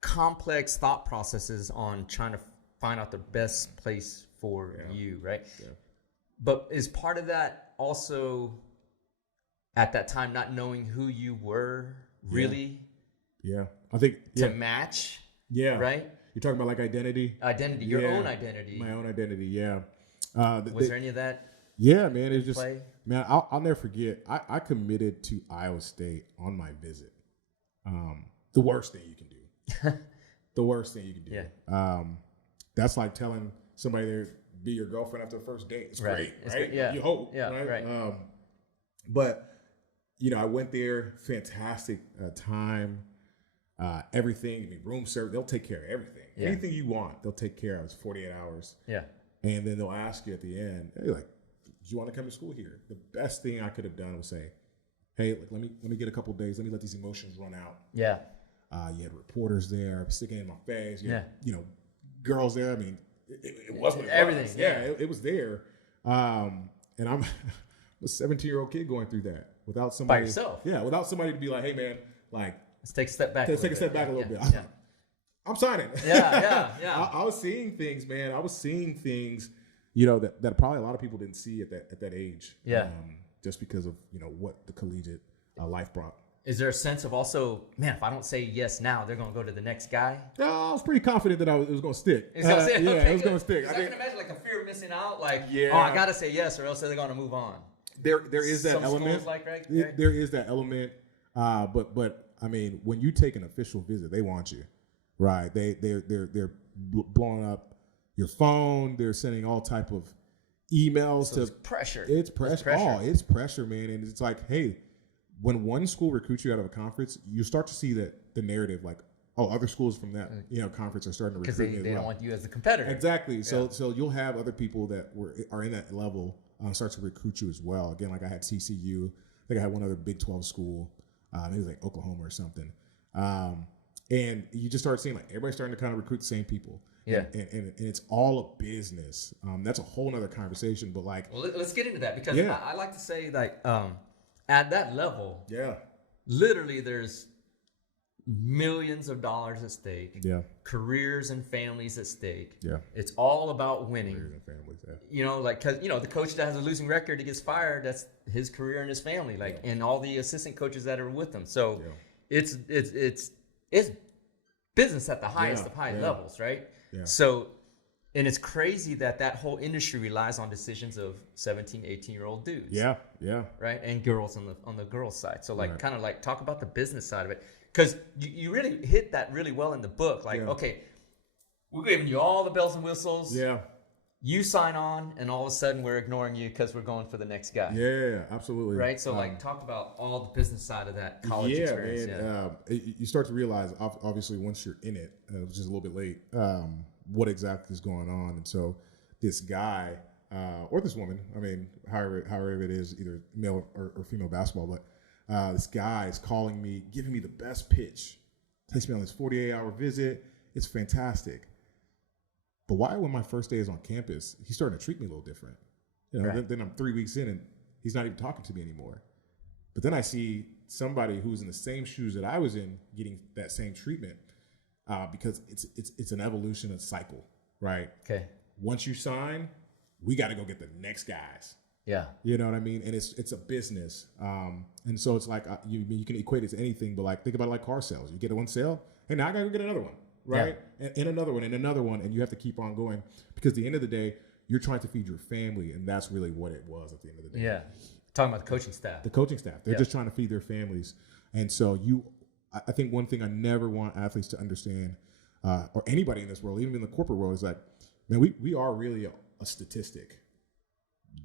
complex thought processes on trying to find out the best place for you, right? Yeah. But is part of that also at that time not knowing who you were really? Yeah. I think to match. Yeah. Right? You're talking about like identity? Identity, your own identity. My own identity, yeah. Was there any of that? Yeah, man. It's just, play? man, I'll never forget. I committed to Iowa State on my visit. The worst thing you can do. The worst thing you can do. Yeah. That's like telling somebody to be your girlfriend after the first date. It's great, It's right? good. Yeah. You hope, yeah, right? But, I went there, fantastic time. Everything, room service, they'll take care of everything. Yeah. Anything you want, they'll take care of. It's 48 hours. Yeah. And then they'll ask you at the end, hey, like, do you want to come to school here? The best thing I could have done was say, hey, let me get a couple of days. Let me let these emotions run out. Yeah. You had reporters there sticking in my face. You had, Yeah. Girls there. I mean, it was what it everything. was. Yeah, it was there. And I'm a 17-year-old kid going through that without somebody. By yourself. Yeah, without somebody to be like, hey, man, like, let's take a step back. Take a step back a little bit. Yeah. I'm signing. Yeah. I was seeing things, man. I was seeing things, that probably a lot of people didn't see at that age. Yeah. Just because of what the collegiate life brought. Is there a sense of also, man, if I don't say yes now, they're gonna go to the next guy? I was pretty confident that it was gonna stick. It's gonna stick. Yeah, Okay, it was good. gonna stick. I can imagine like a fear of missing out. Like, Yeah. oh, I gotta say yes, or else they're gonna move on. There is that Some element. schools like, right? There is that element. But I mean, when you take an official visit, they want you, right? They're blowing up your phone. They're sending all type of emails So it's pressure. It's pressure. It's pressure, man. And it's like, hey, when one school recruits you out of a conference, you start to see that the narrative, like, oh, other schools from that conference are starting to recruit me as well. Because they don't want you as a competitor. Exactly. So you'll have other people that are in that level start to recruit you as well. Again, like I had CCU. I think I had one other Big 12 school. Maybe it was like Oklahoma or something. And you just start seeing like everybody's starting to kind of recruit the same people. Yeah. And it's all a business. That's a whole nother conversation. But like, well, let's get into that because I like to say like at that level, literally there's millions of dollars at stake. Yeah. Careers and families at stake. Yeah. It's all about winning. Careers and families, Like, cause the coach that has a losing record, he gets fired. That's his career and his family. Like, and all the assistant coaches that are with him. So it's business at the highest of high levels, right? Yeah. So, and it's crazy that whole industry relies on decisions of 17, 18-year-old dudes. Yeah. Yeah. Right. And girls on the girls side. So like, kind of like talk about the business side of it. Because you really hit that really well in the book. Like, okay, we're giving you all the bells and whistles. Yeah. You sign on, and all of a sudden we're ignoring you because we're going for the next guy. Yeah, absolutely. Right? So, talk about all the business side of that college experience. Man. You start to realize, obviously, once you're in it, which is a little bit late, what exactly is going on. And so this guy, or this woman, I mean, however it is, either male or female basketball, but this guy is calling me, giving me the best pitch. Takes me on this 48-hour visit. It's fantastic. But why, when my first day is on campus, he's starting to treat me a little different? Then I'm 3 weeks in and he's not even talking to me anymore. But then I see somebody who's in the same shoes that I was in getting that same treatment because it's an evolution and cycle, right? Okay. Once you sign, we got to go get the next guys. Yeah. You know what I mean? And it's a business. And so it's like you can equate it to anything, but like think about it like car sales. You get one sale, hey, now I got to go get another one. Right. And another one and another one. And you have to keep on going because at the end of the day, you're trying to feed your family, and that's really what it was at the end of the day. Yeah. Talking about the coaching staff. The coaching staff. They're just trying to feed their families. And so I think one thing I never want athletes to understand, or anybody in this world, even in the corporate world, is that, man, we are really a statistic.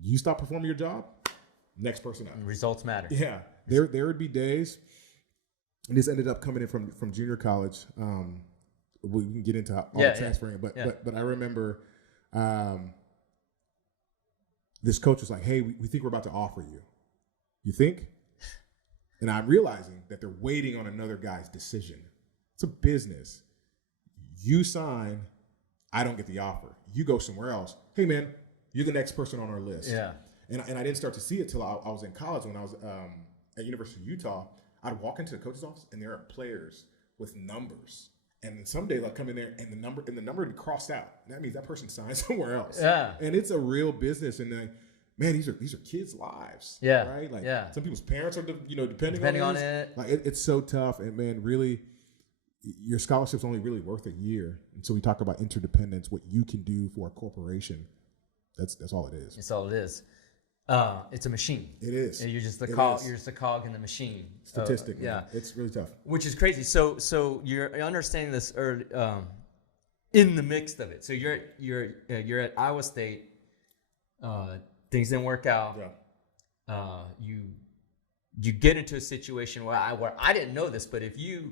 You stop performing your job, next person up. Results matter. Yeah. There would be days, and this ended up coming in from junior college. We can get into all the transferring, but I remember this coach was like, hey, we think we're about to offer you. You think? And I'm realizing that they're waiting on another guy's decision. It's a business. You sign, I don't get the offer. You go somewhere else. Hey, man, you're the next person on our list. Yeah. And I didn't start to see it till I was in college. When I was at University of Utah, I'd walk into the coach's office, and there are players with numbers. And then some days I'll come in there, and the number would crossed out. That means that person signed somewhere else. Yeah. And it's a real business. And then, man, these are kids' lives. Yeah. Right. Like some people's parents are depending on it. Like it's so tough. And man, really, your scholarship's only really worth a year. And so we talk about interdependence, what you can do for a corporation. That's all it is. That's all it is. It's a machine. It is. You're just the cog. You're just a cog in the machine. Statistic. It's really tough. Which is crazy. So you're understanding this early, in the mix of it. So you're at Iowa State. Things didn't work out. Yeah. You get into a situation where I didn't know this, but if you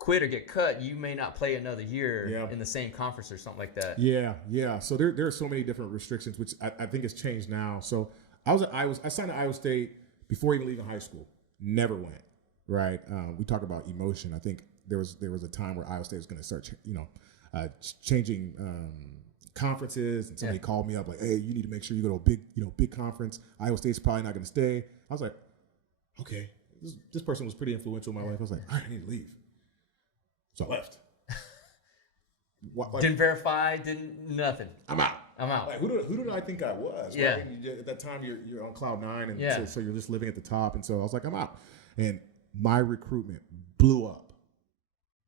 quit or get cut, you may not play another year in the same conference or something like that. Yeah. So there are so many different restrictions, which I think has changed now. So I signed to Iowa State before even leaving high school. Never went. Right. We talk about emotion. I think there was a time where Iowa State was going to start, changing conferences, and somebody called me up like, hey, you need to make sure you go to a big conference. Iowa State's probably not going to stay. I was like, okay. This person was pretty influential in my life. I was like, all right, I need to leave. So I left. Didn't verify, nothing. I'm out. Like, who did I think I was? Yeah. Right? At that time, you're on cloud nine, and so you're just living at the top. And so I was like, I'm out. And my recruitment blew up.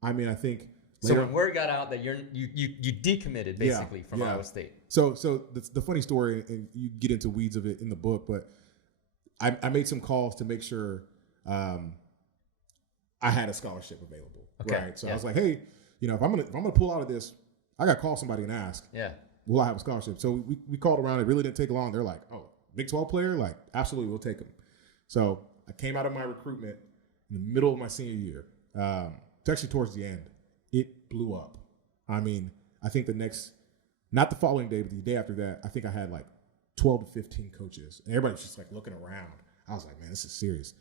I mean, I think. So when word got out that you decommitted basically from Iowa State. So the funny story, and you get into weeds of it in the book, but I made some calls to make sure I had a scholarship available. Okay. Right. So I was like, hey, if I'm gonna pull out of this, I gotta call somebody and ask. Yeah. Will I have a scholarship? So we called around. It really didn't take long. They're like, oh, Big 12 player? Like, absolutely, we'll take him. So I came out of my recruitment in the middle of my senior year. It's actually towards the end. It blew up. I mean, I think not the following day, but the day after that, I think I had like 12 to 15 coaches. And everybody was just like looking around. I was like, man, this is serious.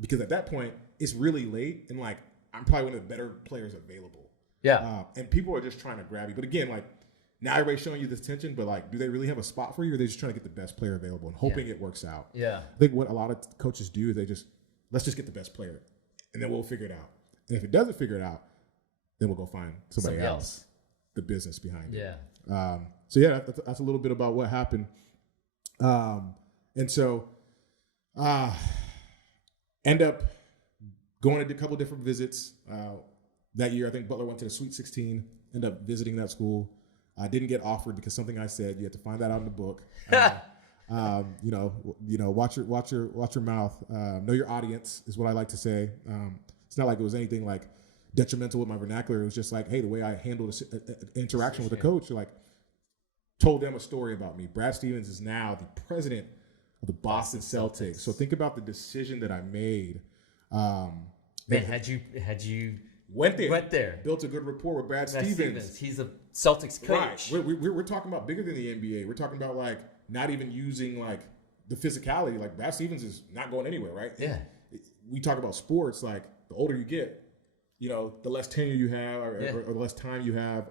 Because at that point, it's really late, and like I'm probably one of the better players available. Yeah. And people are just trying to grab you. But again, like now everybody's showing you this attention, but like, do they really have a spot for you, or are they just trying to get the best player available and hoping it works out? Yeah. I think what a lot of coaches do is let's just get the best player, and then we'll figure it out. And if it doesn't figure it out, then we'll go find somebody else. The business behind it. Yeah. So yeah, that's a little bit about what happened. And so end up going to a couple different visits that year. I think Butler went to the Sweet 16. Ended up visiting that school. I didn't get offered because something I said. You had to find that out in the book. Watch your mouth. Know your audience is what I like to say. It's not like it was anything like detrimental with my vernacular. It was just like, hey, the way I handled an interaction with a coach, like told them a story about me. Brad Stevens is now the president of the Boston Celtics. So think about the decision that I made. Man, had you went there, built a good rapport with Brad Stevens. He's a Celtics coach. Right. We're talking about bigger than the NBA. We're talking about like not even using like the physicality. Like Brad Stevens is not going anywhere, right? Yeah. We talk about sports. Like the older you get, the less tenure you have, or the less time you have.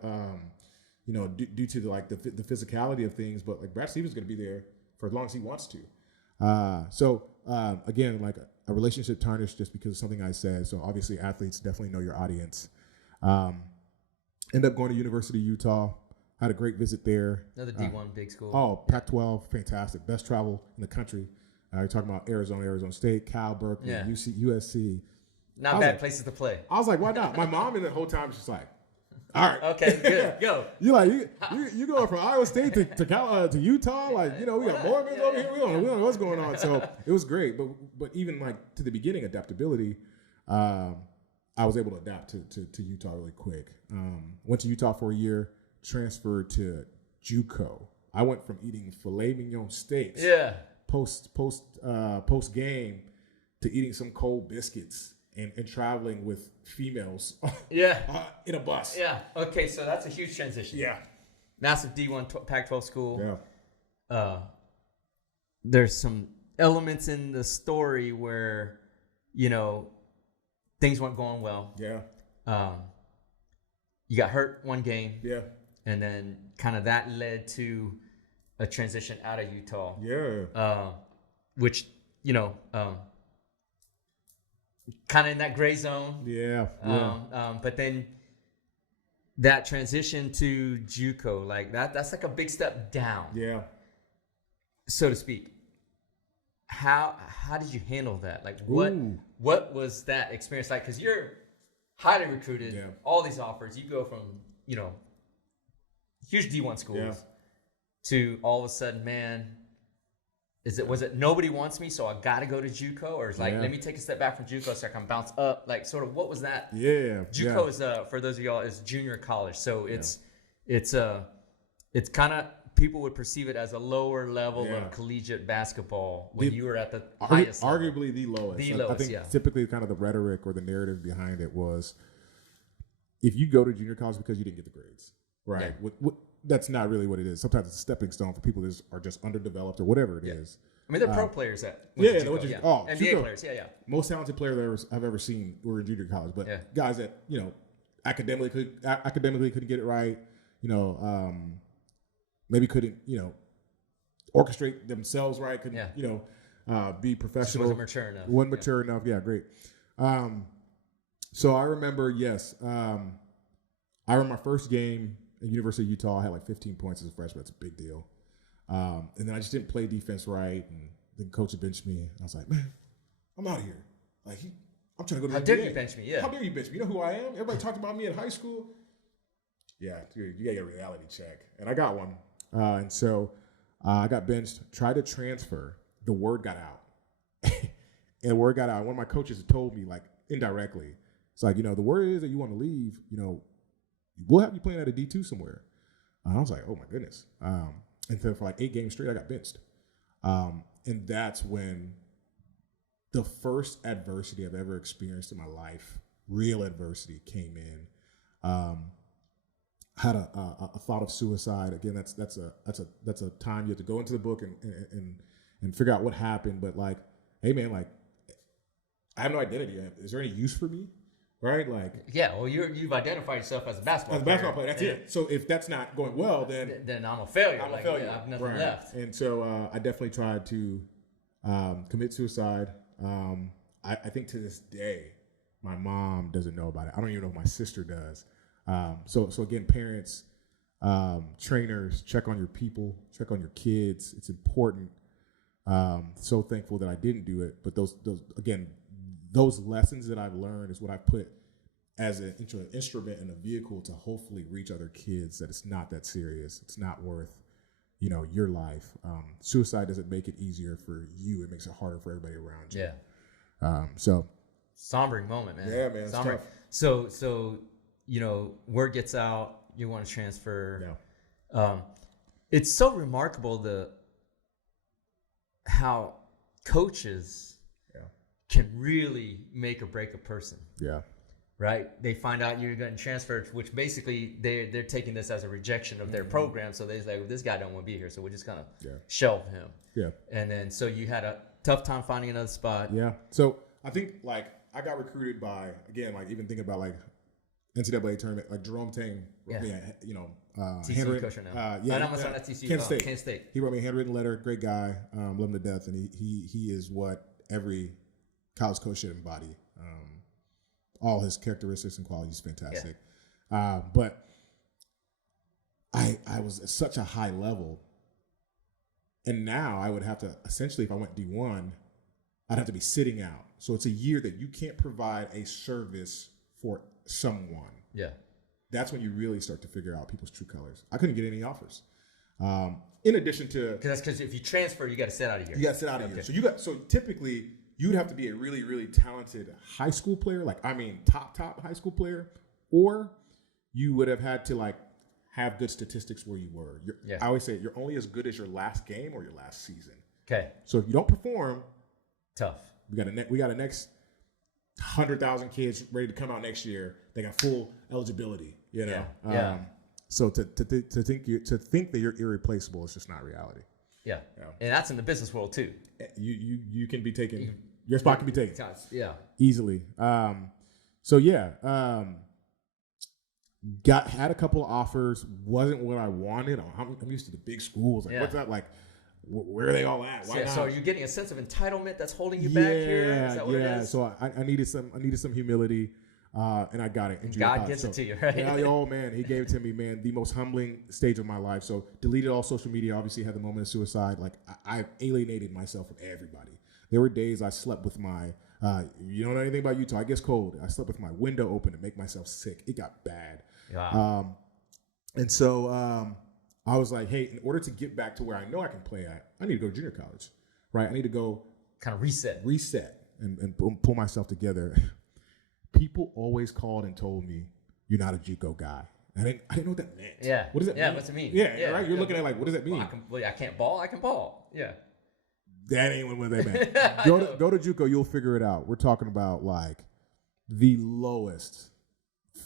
Due to the physicality of things. But like Brad Stevens is going to be there for as long as he wants to. So again, like a relationship tarnished just because of something I said. So obviously athletes definitely know your audience. End up going to University of Utah. Had a great visit there. Another D1 big school. Oh, Pac-12, fantastic. Best travel in the country. You're talking about Arizona State, Cal, Berkeley, USC. Not bad places to play. I was like, why not? My mom in the whole time was just like, All right. Okay, good. Go. You like you going from Iowa State to Utah? Like, we got Mormons over here. We don't know what's going on. So it was great. But even like to the beginning, adaptability, I was able to adapt to Utah really quick. Went to Utah for a year, transferred to JUCO. I went from eating filet mignon steaks post game to eating some cold biscuits and traveling with females in a bus. Yeah. Okay, so that's a huge transition. Yeah. Massive D1 Pac-12 school. Yeah. There's some elements in the story where, things weren't going well. Yeah. You got hurt one game. Yeah. And then kind of that led to a transition out of Utah. Yeah. Which, kind of in that gray zone. Yeah. But then that transition to JUCO, like that's like a big step down. Yeah. So to speak. How did you handle that? Like what was that experience like? Because you're highly recruited, all these offers. You go from, huge D1 schools to all of a sudden, man, was it nobody wants me, so I got to go to JUCO? Or it's like, let me take a step back from JUCO so I can bounce up? Like, sort of, what was that? Yeah. JUCO is, for those of y'all, is junior college. So it's kind of, people would perceive it as a lower level of collegiate basketball when you were at the highest level. Arguably the lowest. I think typically kind of the rhetoric or the narrative behind it was, if you go to junior college because you didn't get the grades, right? Yeah. That's not really what it is. Sometimes it's a stepping stone for people that are just underdeveloped or whatever it is. I mean, they're pro players at NBA JUCO. Players, most talented player I've ever seen were in junior college, but guys that academically couldn't get it right, maybe couldn't orchestrate themselves right, couldn't be professional. Wasn't mature enough. Yeah, great. So I remember, I remember my first game at University of Utah. I had like 15 points as a freshman. That's a big deal. And then I just didn't play defense right, and the coach had benched me. I was like, man, I'm out of here. Like, I'm trying to go to the NBA. How dare you bench me? Yeah. How dare you bench me? You know who I am? Everybody talked about me in high school. Yeah, dude, you got to get a reality check. And I got one. And so I got benched, tried to transfer. The word got out. And the word got out. One of my coaches told me, like, indirectly, it's like, the word is that you want to leave, we'll have you playing at a D2 somewhere. And I was like, oh, my goodness. And so for like 8 games straight, I got benched. And that's when the first adversity I've ever experienced in my life, real adversity, came in. Had a thought of suicide. Again, that's a time you have to go into the book and figure out what happened. But like, hey man, like, I have no identity. Is there any use for me? Right? Like, well, you've identified yourself as a basketball player. That's it. So if that's not going well, then I'm a failure. I'm a failure. I have nothing left. And so I definitely tried to commit suicide. I think to this day, my mom doesn't know about it. I don't even know if my sister does. So again, parents, trainers, check on your people, check on your kids. It's important. So thankful that I didn't do it. But those lessons that I've learned is what I put as an instrument and a vehicle to hopefully reach other kids, that it's not that serious. It's not worth, your life. Suicide doesn't make it easier for you. It makes it harder for everybody around you. Yeah. So sombering moment, man. Yeah, man. It's tough. So, word gets out, you want to transfer. Yeah. It's so remarkable how coaches can really make or break a person. Yeah. Right? They find out you're getting transferred, which basically they're taking this as a rejection of their program. So they're like, well, this guy don't want to be here, so we're just gonna shelve him. Yeah. And then so you had a tough time finding another spot. Yeah. So I think like I got recruited by, again, like even thinking about like NCAA tournament, like Jerome Tang wrote me TCU coach now. Kent State. He wrote me a handwritten letter. Great guy, love him to death, and he is what every college coach should embody. All his characteristics and qualities, fantastic. Yeah. But I was at such a high level, and now I would have to essentially, if I went D1, I'd have to be sitting out. So it's a year that you can't provide a service for someone. Yeah. that's when you really start to figure out people's true colors. I couldn't get any offers. In addition to, because if you transfer, you got to sit out of here. You got to sit out of here. So typically you would have to be a really, really talented high school player, top high school player, or you would have had to have good statistics where you were. I always say you're only as good as your last game or your last season. Okay. So if you don't perform, tough. We got a next 100,000 kids ready to come out next year. They got full eligibility. Yeah. So to think that you're irreplaceable is just not reality. Yeah. And that's in the business world too. You can be taken. Your spot can be taken. Yeah. Easily. Had a couple of offers. Wasn't what I wanted. I'm used to the big schools. What's that like? Where are they all at? Why not? So you're getting a sense of entitlement that's holding you back here. Is that what it is? So I needed some humility. And I got it. And God gives it to you, right? Oh man, He gave it to me, man. The most humbling stage of my life. So deleted all social media. Obviously, had the moment of suicide. I alienated myself from everybody. There were days I slept with my. You don't know anything about Utah. It gets cold. I slept with my window open to make myself sick. It got bad. Wow. And so I was like, hey, in order to get back to where I know I can play at, I need to go to junior college, right? I need to go kind of reset, and pull myself together. People always called and told me, "You're not a JUCO guy." I didn't know what that meant. Yeah. What does that mean? Yeah, what's it mean? Yeah, right. You're looking at what does that mean? I can't ball. I can ball. Yeah. That ain't what that meant. Go to JUCO. You'll figure it out. We're talking about the lowest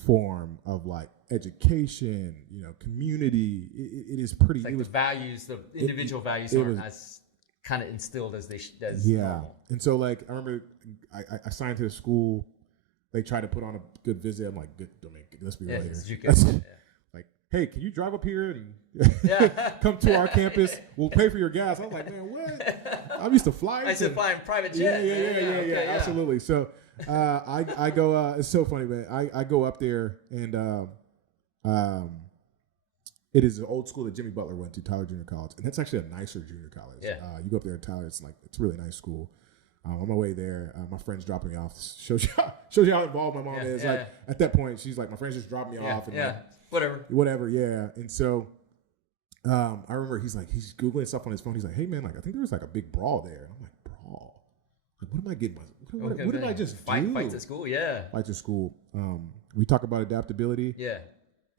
form of education. Community. It is pretty. It's the individual values aren't as kind of instilled as normal. And so I remember I signed to the school. They tried to put on a good visit. I'm like, good. Let's be real here. Hey, can you drive up here and come to our campus? We'll pay for your gas. I was like, man, what? I'm used to flying. I used to fly in private jet. Yeah, absolutely. So I go. It's so funny, man. I go up there and it is an old school that Jimmy Butler went to, Tyler Junior College, and that's actually a nicer junior college. Yeah. You go up there in Tyler, it's a really nice school. On my way there, my friend's dropping me off. Shows you how involved my mom is. At that point, she's like, my friend's just dropping me off. And whatever. Yeah. And so I remember he's Googling stuff on his phone. He's like, hey man, I think there was a big brawl there. And I'm like, brawl? What am I getting? What did I just do? Fights at school, yeah. Fights at school. We talk about adaptability. Yeah.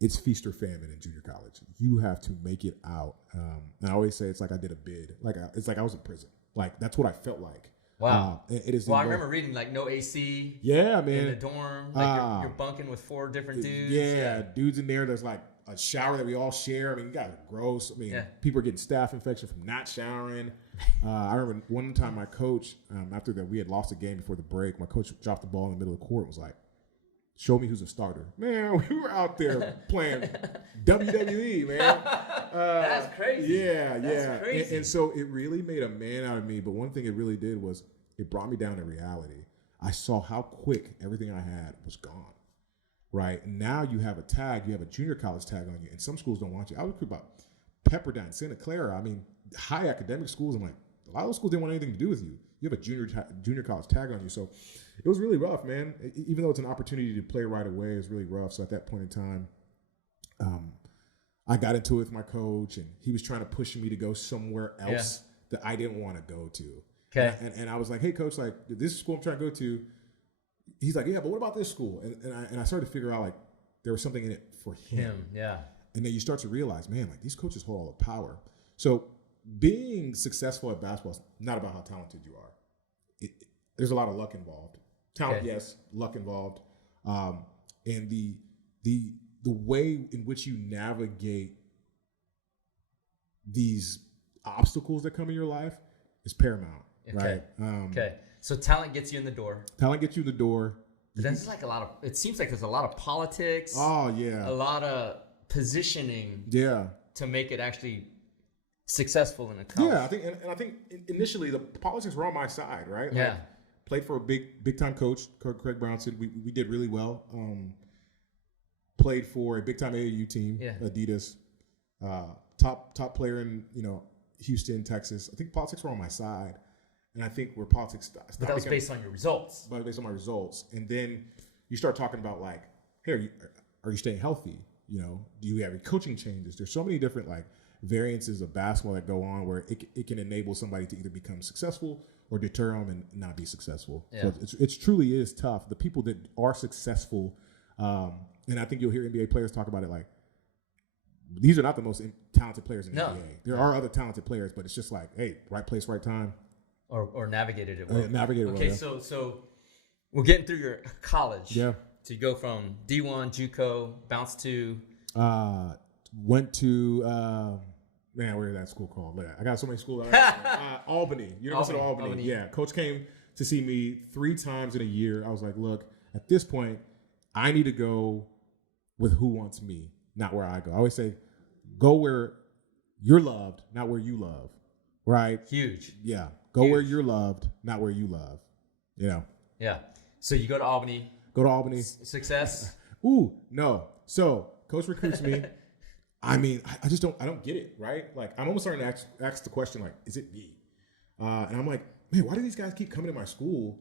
It's feast or famine in junior college. You have to make it out. And I always say it's like I did a bid. It's like I was in prison. That's what I felt like. Wow. It is. Well, I remember reading no AC. Yeah, man. In the dorm, you're bunking with 4 different dudes. Yeah, dudes in there. There's a shower that we all share. You guys are gross. People are getting staph infection from not showering. I remember one time my coach, after that we had lost a game before the break, my coach dropped the ball in the middle of the court and was like, show me who's a starter. Man, we were out there playing WWE, man. That's crazy. Yeah. That's crazy. And so it really made a man out of me. But one thing it really did was it brought me down to reality. I saw how quick everything I had was gone. Right? And now you have a tag. You have a junior college tag on you. And some schools don't want you. I was about Pepperdine, Santa Clara. High academic schools. I'm like, a lot of those schools didn't want anything to do with you. You have a junior college tag on you. So it was really rough, man. Even though it's an opportunity to play right away, it was really rough. So at that point in time, I got into it with my coach, and he was trying to push me to go somewhere else that I didn't want to go to. Okay. And I was like, hey, coach, this is school I'm trying to go to. He's like, yeah, but what about this school? And I started to figure out there was something in it for him. Yeah. And then you start to realize, man, these coaches hold all the power. So being successful at basketball is not about how talented you are. There's a lot of luck involved. Talent, yes, luck involved. And the way in which you navigate these obstacles that come in your life is paramount, right? Okay. So talent gets you in the door. Talent gets you in the door. But then it seems like there's a lot of politics. Oh, yeah. A lot of positioning. Yeah. To make it actually successful in a college. Yeah, I think initially the politics were on my side, right? Yeah. Played for a big time coach, Craig Brownson. We did really well. Played for a big time AAU team, Adidas. Top player in Houston, Texas. I think politics were on my side, and I think where politics stopped. But that was based on your results. But based on my results, and then you start talking about hey, are you staying healthy? You know, do you have any coaching changes? There's so many different like variances of basketball that go on where it can enable somebody to either become successful or deter them and not be successful. Yeah. So it truly is tough. The people that are successful, and I think you'll hear NBA players talk about it like, these are not the most talented players in the NBA. There are other talented players, but it's just like, hey, right place, right time. Or navigated it well. Okay, so we're getting through your college. Yeah. So you go from D1, JUCO, bounce to... went to, where did that school called? I got so many schools. Albany, University of Albany. Yeah, coach came to see me 3 times in a year. I was like, look, at this point, I need to go with who wants me, not where I go. I always say, go where you're loved, not where you love. Right? Huge. Yeah. Go where you're loved, not where you love. You know? Yeah. So you go to Albany. Success? Ooh, no. So coach recruits me. I mean, I just don't get it, right? Like, I'm almost starting to ask the question, like, is it me? And I'm like, man, why do these guys keep coming to my school?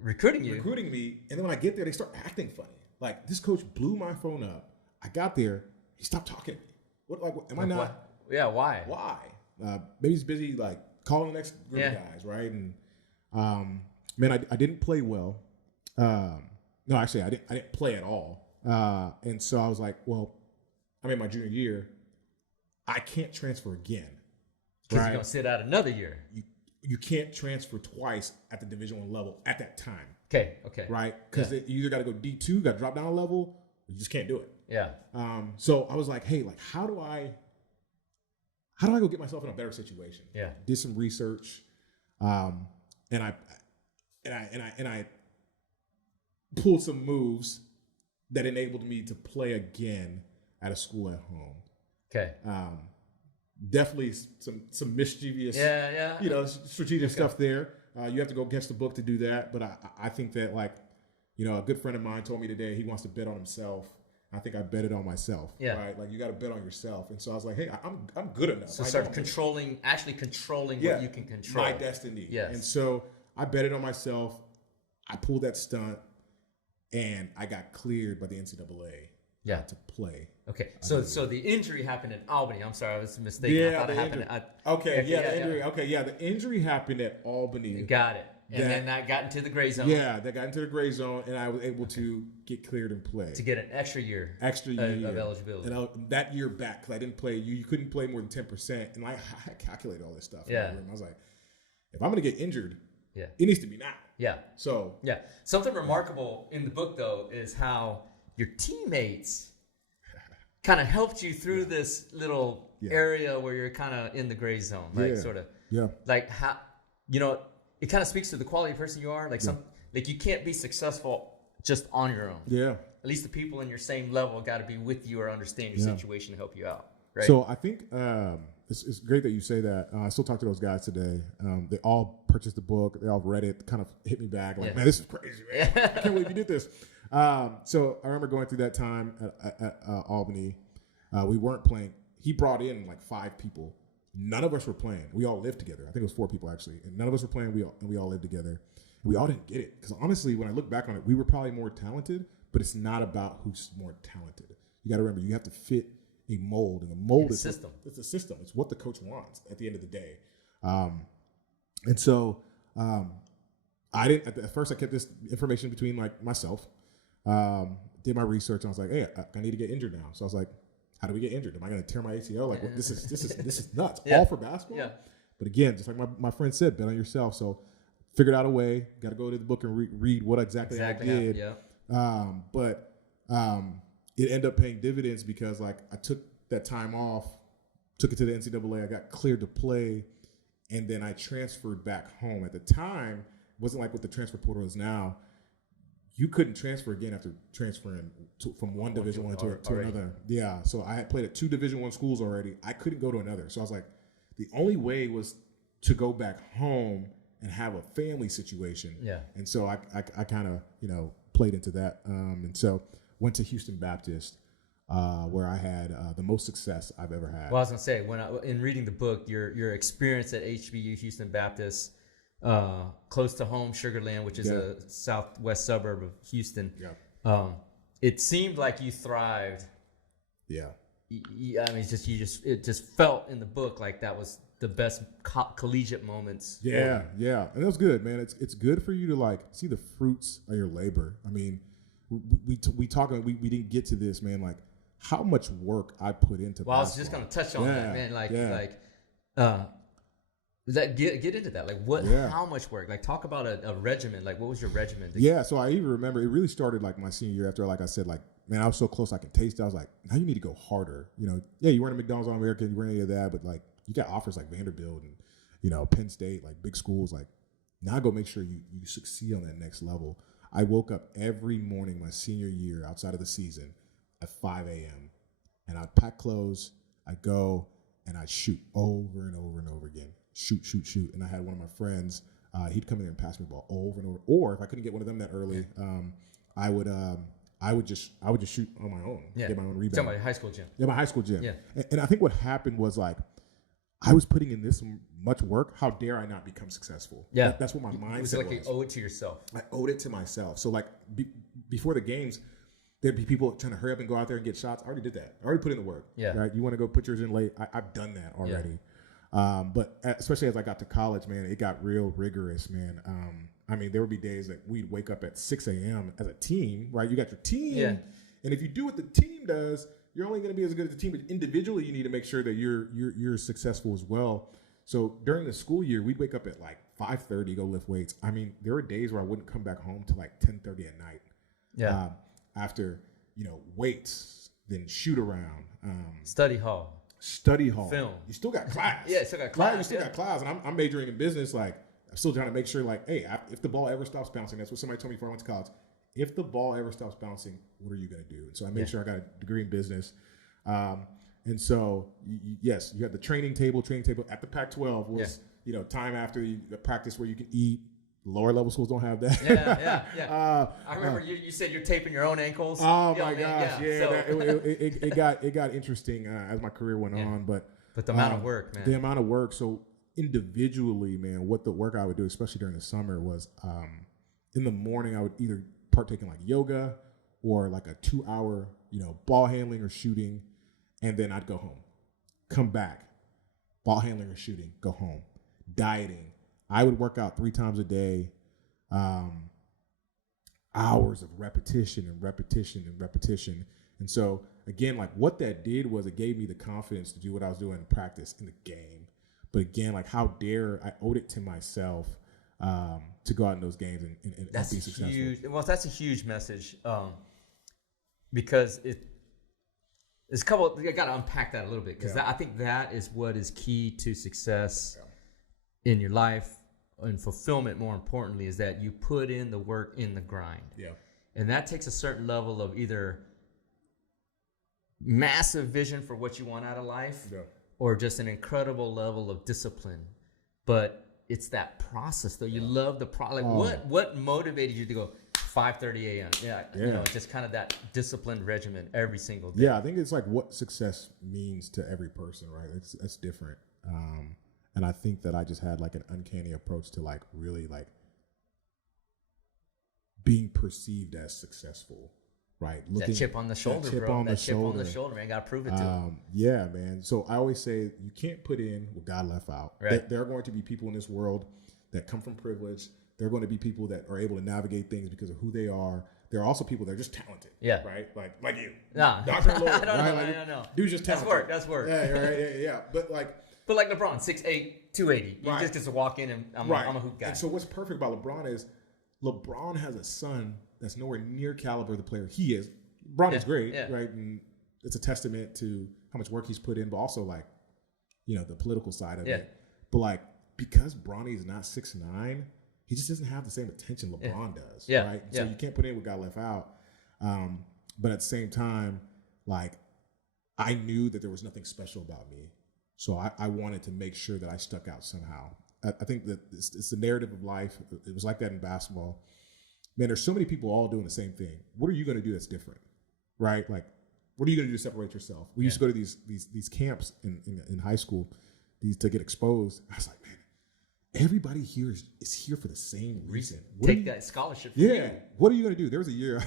Recruiting me. And then when I get there, they start acting funny. Like, this coach blew my phone up. I got there. He stopped talking to me. What am I not? What? Yeah, why? Maybe he's busy, like, calling the next group of guys, right? And, man, I didn't play well. No, actually, I didn't play at all. And so I was like, well, I'm in my junior year. I can't transfer again. Because you're going to sit out another year. You can't transfer twice at the Division I level at that time. Okay. Right? Because you either got to go D2, got to drop down a level, or you just can't do it. Yeah. So I was like, hey, like, how do I go get myself in a better situation? Yeah. Did some research, and I pulled some moves that enabled me to play again at a school at home. Okay. Definitely some mischievous, strategic stuff there. You have to go catch the book to do that. But I think that, like, a good friend of mine told me today he wants to bet on himself. I think I betted on myself. Yeah. Right. Like, you got to bet on yourself. And so I was like, hey, I'm good enough. So start controlling what you can control. My destiny. Yes. And so I betted on myself. I pulled that stunt, and I got cleared by the NCAA. Yeah. To play. Okay. So the injury happened in Albany. I'm sorry, I was mistaken. Yeah, I thought it happened the injury happened at Albany. Got it. And then that got into the gray zone. Yeah, that got into the gray zone, and I was able to get cleared and play. To get an extra year of eligibility. And that year back, because I didn't play, you couldn't play more than 10%. And I calculated all this stuff. Yeah. I was like, if I'm going to get injured, it needs to be now. Yeah. So. Yeah. Something remarkable in the book, though, is how your teammates kind of helped you through this little area where you're kind of in the gray zone, like sort of, like how, it kind of speaks to the quality of person you are. Like like you can't be successful just on your own. Yeah. At least the people in your same level got to be with you or understand your situation to help you out. Right. So I think it's great that you say that. I still talk to those guys today. They all purchased the book. They all read it. Kind of hit me back. Like, man, this is crazy, man. I can't believe you did this. So I remember going through that time at Albany. We weren't playing. He brought in like 5 people. None of us were playing. We all lived together. I think it was 4 people actually. And none of us were playing. We all lived together. And we all didn't get it. Because honestly, when I look back on it, we were probably more talented, but it's not about who's more talented. You got to remember, you have to fit a mold. And the mold is system. It's a system. It's what the coach wants at the end of the day. And so I didn't, at first I kept this information between like myself, did my research, and I was like, hey, I need to get injured now. So I was like, how do we get injured? Am I going to tear my ACL? Like, this is nuts. All for basketball. Yeah. But again, just like my friend said, bet on yourself. So figured out a way. Got to go to the book and read what exactly I did. But it ended up paying dividends because like I took that time off, took it to the NCAA. I got cleared to play, and then I transferred back home. At the time, it wasn't like what the transfer portal is now. You couldn't transfer again after transferring from one Division I to another. Yeah, so I had played at 2 Division I schools already. I couldn't go to another. So I was like, the only way was to go back home and have a family situation. Yeah. And so I kind of, played into that. And so went to Houston Baptist, where I had the most success I've ever had. Well, I was going to say, in reading the book, your experience at HBU, Houston Baptist, close to home, Sugar Land, which is a southwest suburb of Houston. Yeah. it seemed like you thrived. Yeah. I mean, it just felt in the book like that was the best collegiate moments. Yeah, yeah, and it was good, man. It's good for you to like see the fruits of your labor. I mean, we didn't get to this, man. Like how much work I put into. Well, I was just gonna touch on that, man. Get into that. Like what? Yeah. How much work? Like talk about a regimen. Like what was your regimen? Yeah, so I even remember it really started like my senior year after, like I said, like man, I was so close I could taste it. I was like, now you need to go harder. You know, yeah, you weren't at McDonald's All American, you weren't any of that, but like you got offers like Vanderbilt and Penn State, like big schools. Like now go make sure you succeed on that next level. I woke up every morning my senior year outside of the season at 5 a.m. and I'd pack clothes, I'd go and I'd shoot over and over and over again. Shoot. And I had one of my friends, he'd come in there and pass me the ball over and over. Or if I couldn't get one of them that early, I would just shoot on my own, get my own rebound. Talking about high school gym. Yeah, my high school gym. Yeah. And I think what happened was like, I was putting in this much work. How dare I not become successful? Yeah. That's what my mindset was. It was like you owe it to yourself. I owed it to myself. So like before the games, there'd be people trying to hurry up and go out there and get shots. I already did that. I already put in the work. Yeah. Right. You want to go put yours in late? I've done that already. Yeah. But especially as I got to college, man, it got real rigorous, man. I mean, there would be days that we'd wake up at 6 a.m. as a team, right? You got your team. Yeah. And if you do what the team does, you're only going to be as good as the team. But individually, you need to make sure that you're successful as well. So during the school year, we'd wake up at like 5:30, go lift weights. I mean, there were days where I wouldn't come back home till like 10:30 at night. Yeah. After weights, then shoot around. Study hall. Film. You still got class. Yeah, still got class. Right, you still got class, and I'm majoring in business. Like I'm still trying to make sure, like, hey, if the ball ever stops bouncing, that's what somebody told me before I went to college. If the ball ever stops bouncing, what are you going to do? And so I made sure I got a degree in business. And so, yes, you had the training table at the Pac-12 was, time after the practice where you can eat. Lower level schools don't have that. Yeah. I remember you said you're taping your own ankles. Oh my gosh, it got interesting as my career went on, but the amount of work, man. The amount of work. So individually, man, what the work I would do, especially during the summer, was in the morning I would either partake in like yoga or like a 2-hour, ball handling or shooting, and then I'd go home, come back, ball handling or shooting, go home, dieting. I would work out 3 times a day, hours of repetition. And so, again, like what that did was it gave me the confidence to do what I was doing in practice in the game. But again, like how dare I owed it to myself to go out in those games and be successful. Huge. Well, that's a huge message because it's a couple. I got to unpack that a little bit because I think that is what is key to success in your life and fulfillment. More importantly, is that you put in the work in the grind. Yeah, and that takes a certain level of either massive vision for what you want out of life, or just an incredible level of discipline. But it's that process, though. You love the process. Like, what motivated you to go 5:30 a.m.? Just kind of that disciplined regimen every single day. Yeah, I think it's like what success means to every person, right? It's different. And I think that I just had like an uncanny approach to like really like being perceived as successful, right? That chip on the shoulder, bro. That chip on the shoulder, man. Got to prove it to him. Yeah, man. So I always say you can't put in what God left out. Right. There are going to be people in this world that come from privilege. There are going to be people that are able to navigate things because of who they are. There are also people that are just talented. Yeah. Right? Like you. Nah. Dr. Lord, I don't know. Dude's just talented. That's work. Yeah, right. Yeah. But like LeBron, 6'8", 280. You just get to walk in and I'm a hoop guy. And so what's perfect about LeBron is LeBron has a son that's nowhere near caliber of the player he is. LeBron is great, right? And it's a testament to how much work he's put in, but also like, the political side of it. But like, because Bronny is not 6'9", he just doesn't have the same attention LeBron does, right? So you can't put in what got left out. But at the same time, like, I knew that there was nothing special about me. So I wanted to make sure that I stuck out somehow. I think that it's the narrative of life. It was like that in basketball. Man, there's so many people all doing the same thing. What are you going to do that's different, right? Like, what are you going to do to separate yourself? We used to go to these camps in high school to get exposed. I was like, man, everybody here is here for the same reason. Take that scholarship. Yeah. What are you going to do? There was a year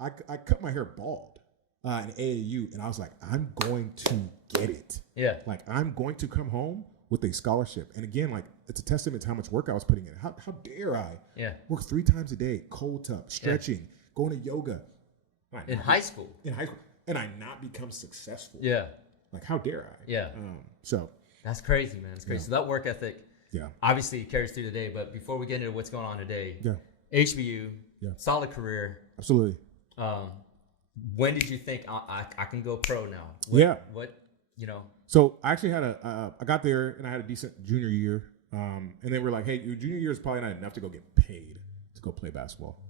I cut my hair bald in AAU, and I was like, I'm going to get it. Yeah. Like, I'm going to come home with a scholarship. And again, like, it's a testament to how much work I was putting in. How dare I work 3 times a day, cold tub, stretching, going to yoga. In high school. And I not become successful. Yeah. Like, how dare I? Yeah. So. That's crazy, man. It's crazy. So that work ethic obviously carries through today. But before we get into what's going on today, HBU, solid career. Absolutely. When did you think I can go pro now? What, So I actually had I got there and I had a decent junior year. And then we're like, hey, your junior year is probably not enough to go get paid to go play basketball.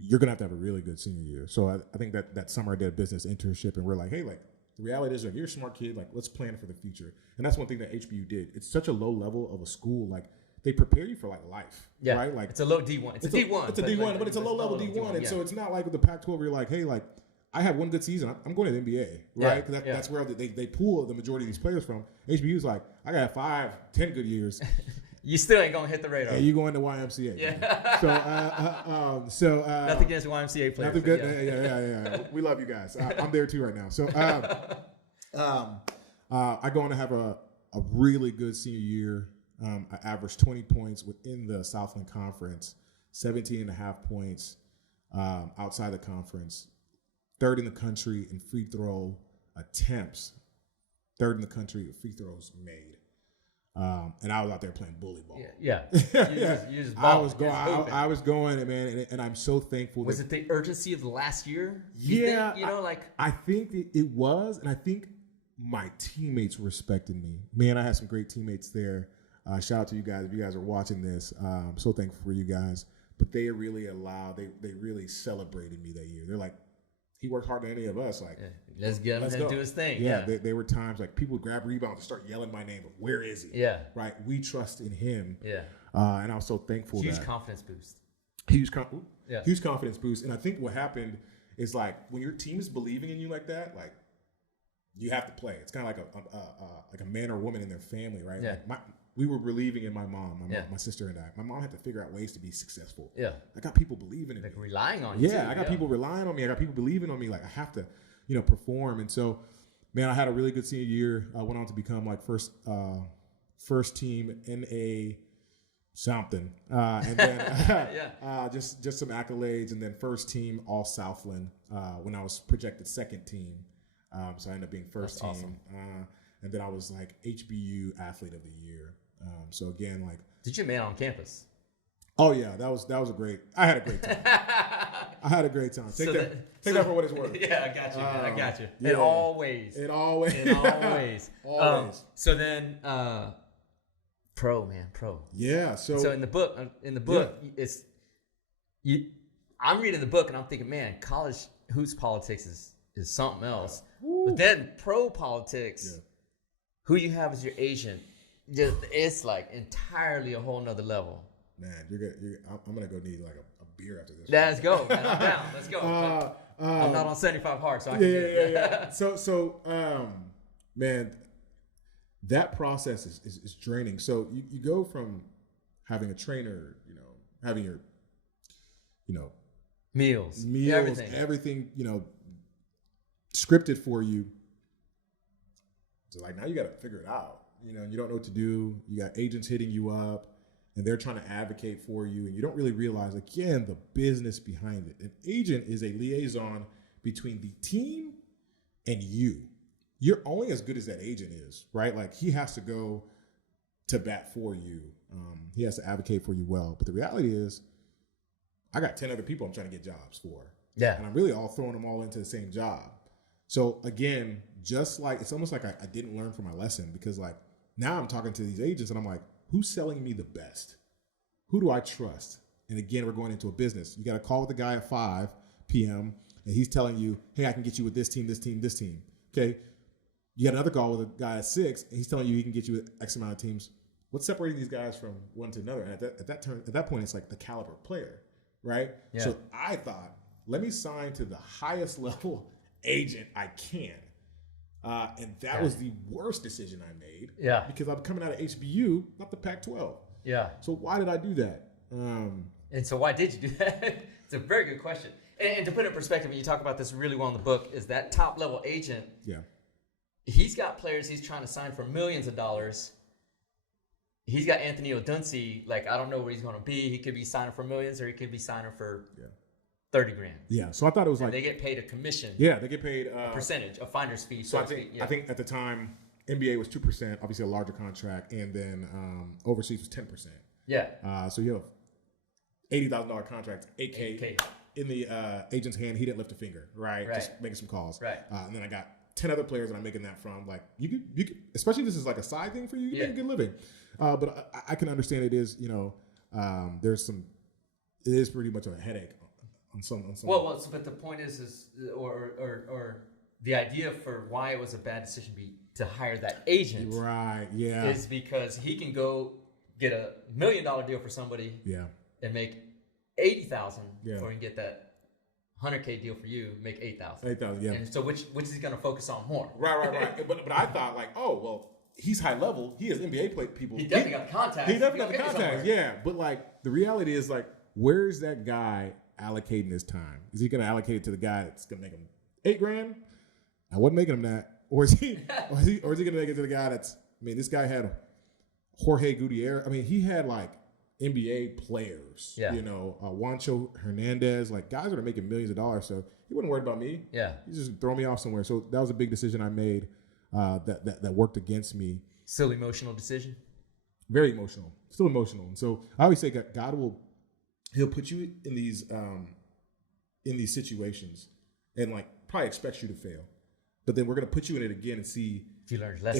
You're going to have a really good senior year. So I think that summer I did a business internship, and we're like, hey, like, the reality is, like, you're a smart kid. Like, let's plan for the future. And that's one thing that HBU did. It's such a low level of a school. Like, they prepare you for, like, life. Yeah. Right? Like, it's a low D1. It's a D1. It's a D1, but it's a low level D1. And so it's not like with the Pac-12 where you're like, hey, like, I have one good season. I'm going to the NBA, right? Because that's where they pull the majority of these players from. HBU is like, I got 5, 10 good years. You still ain't gonna hit the radar. Yeah, you going to YMCA. Yeah. So nothing against YMCA players. Nothing good. Yeah. We love you guys. I'm there too right now. So I go on to have a really good senior year. I averaged 20 points within the Southland Conference, 17 and a half points outside the conference, 3rd in the country in free throw attempts, 3rd in the country in free throws made. And I was out there playing bully ball. Yeah. You just I was going, man, and I'm so thankful. Was it the urgency of the last year? Yeah. Think, I think it was, and I think my teammates respected me. Man, I had some great teammates there. Shout out to you guys if you guys are watching this. I'm so thankful for you guys. But they really they really celebrated me that year. They're like, he worked harder than any of us. Like, let's get him to do his thing. Yeah. There were times like people would grab rebounds and start yelling my name. But where is he? Yeah. Right. We trust in him. Yeah. And I was so thankful. Huge confidence boost. Huge confidence boost. And I think what happened is, like, when your team is believing in you like that, like, you have to play. It's kind of like a man or woman in their family, right? Yeah. Like we were believing in my mom, my sister and I. My mom had to figure out ways to be successful. Yeah. I got people believing in me. Relying on you. Yeah, I got people relying on me. I got people believing on me. Like, I have to, perform. And so, man, I had a really good senior year. I went on to become like first team NA something. And then just some accolades, and then first team all Southland when I was projected second team. So I ended up being first team. Awesome. And then I was like HBU athlete of the year. So again, like, did you man on campus? Oh yeah, that was a great. I had a great time. Take that for what it's worth. Yeah, I got you. Man. I got you. Yeah. In all ways. Always. So then, pro. Yeah. So in the book, it's you. I'm reading the book and I'm thinking, man, college hoops politics is something else. But then pro politics, who you have as your agent, it's like entirely a whole nother level. Man, I'm gonna go need like a beer after this. Let's go, man. I'm down. Let's go. I'm not on 75 hard, so I can do it. Yeah. So, man, that process is draining. So you go from having a trainer, having your, meals, everything, scripted for you. So like now you got to figure it out. You don't know what to do. You got agents hitting you up, and they're trying to advocate for you, and you don't really realize, again, the business behind it. An agent is a liaison between the team and you. You're only as good as that agent is, right? Like, he has to go to bat for you. He has to advocate for you well. But the reality is, I got 10 other people I'm trying to get jobs for. Yeah. And I'm really all throwing them all into the same job. So again, just like, it's almost like I didn't learn from my lesson, because like now I'm talking to these agents and I'm like, who's selling me the best? Who do I trust? And again, we're going into a business. You got to call with the guy at 5 p.m. and he's telling you, hey, I can get you with this team, this team, this team. Okay. You got another call with a guy at 6 and he's telling you he can get you with X amount of teams. What's separating these guys from one to another? And at that point, it's like the caliber player, right? Yeah. So I thought, let me sign to the highest level agent I can. And that was the worst decision I made. Yeah. Because I'm coming out of HBU, not the Pac-12. Yeah. So why did I do that? And so why did you do that? It's a very good question. And to put it in perspective, and you talk about this really well in the book, is that top level agent. Yeah. He's got players he's trying to sign for millions of dollars. He's got Anthony Odunsi. Like, I don't know where he's going to be. He could be signing for millions, or he could be signing for 30 grand. Yeah. So I thought it was and like they get paid a commission. Yeah, they get paid a percentage, a finder's fee. So I think at the time NBA was 2%, obviously a larger contract, and then overseas was 10%. Yeah. So you have $80,000 contract, $8K in the agent's hand. He didn't lift a finger, right? Just making some calls, right? And then I got 10 other players that I'm making that from. Like you could, especially if this is like a side thing for you. You make a good living. But I can understand it is, there's it is pretty much a headache on some. Well, but the point is or the idea for why it was a bad decision to hire that agent, right? Yeah, is because he can go get $1 million deal for somebody, and make $80,000, or he can get that $100K deal for you, make $8,000. $8,000, yeah. And so which is he going to focus on more? Right. but I thought like, oh well, he's high level. He has NBA people. He definitely got the contacts. He definitely got the contacts. Yeah, but like the reality is like, where's that guy allocating his time? Is he going to allocate it to the guy that's going to make him $8 grand? I wasn't making him that, or is he going to make it to the guy that's? I mean, this guy had Jorge Gutierrez. I mean, he had like NBA players. Yeah. Juancho Hernandez, like guys that are making millions of dollars. So he wasn't worried about me. Yeah. He just throw me off somewhere. So that was a big decision I made that worked against me. Still emotional decision? Very emotional. Still emotional. And so I always say God he'll put you in these situations and like probably expects you to fail. But then we're going to put you in it again and see if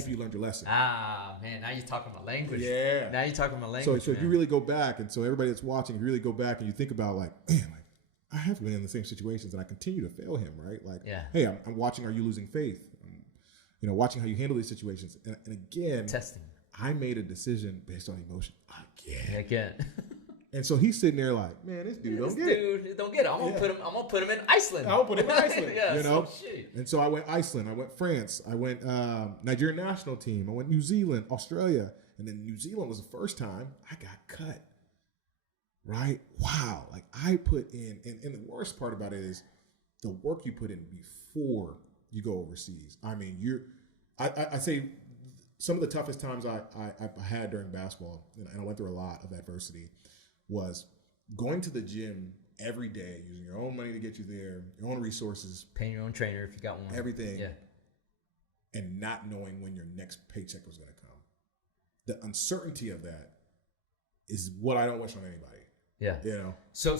you learned your lesson. Ah, man, now you're talking about language. Yeah. Now you're talking about language. So if you really go back, and so everybody that's watching, if you really go back and you think about like, man, like I have been in the same situations and I continue to fail him, right? Like, hey, I'm watching, are you losing faith? Watching how you handle these situations. And again, testing. I made a decision based on emotion Again. And so he's sitting there like, man, this dude don't get it. I'm gonna put him in Iceland. I'll put him in Iceland. Shit. And so I went Iceland, I went France, I went Nigerian national team, I went New Zealand, Australia, and then New Zealand was the first time I got cut. Right? Wow. Like I put in, and the worst part about it is the work you put in before you go overseas. I mean, I say some of the toughest times I had during basketball, and I went through a lot of adversity, was going to the gym every day, using your own money to get you there, your own resources. Paying your own trainer if you got one. Everything. Yeah. And not knowing when your next paycheck was going to come. The uncertainty of that is what I don't wish on anybody. Yeah. So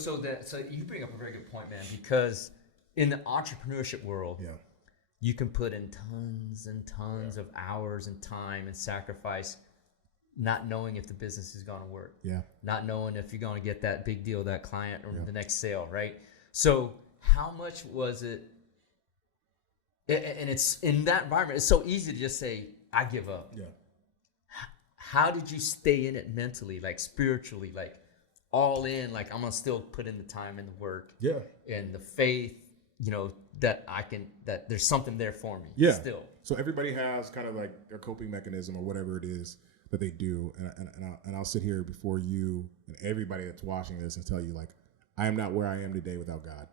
you bring up a very good point, man, because in the entrepreneurship world, you can put in tons and tons of hours and time and sacrifice, not knowing if the business is going to work. Yeah. Not knowing if you're going to get that big deal, that client, or the next sale, right? So how much was it? And it's in that environment, it's so easy to just say, I give up. Yeah. How did you stay in it mentally, like spiritually, like all in, like I'm going to still put in the time and the work and the faith, that there's something there for me still. So everybody has kind of like their coping mechanism or whatever it is that they do. And I'll sit here before you and everybody that's watching this and tell you, like, I am not where I am today without God.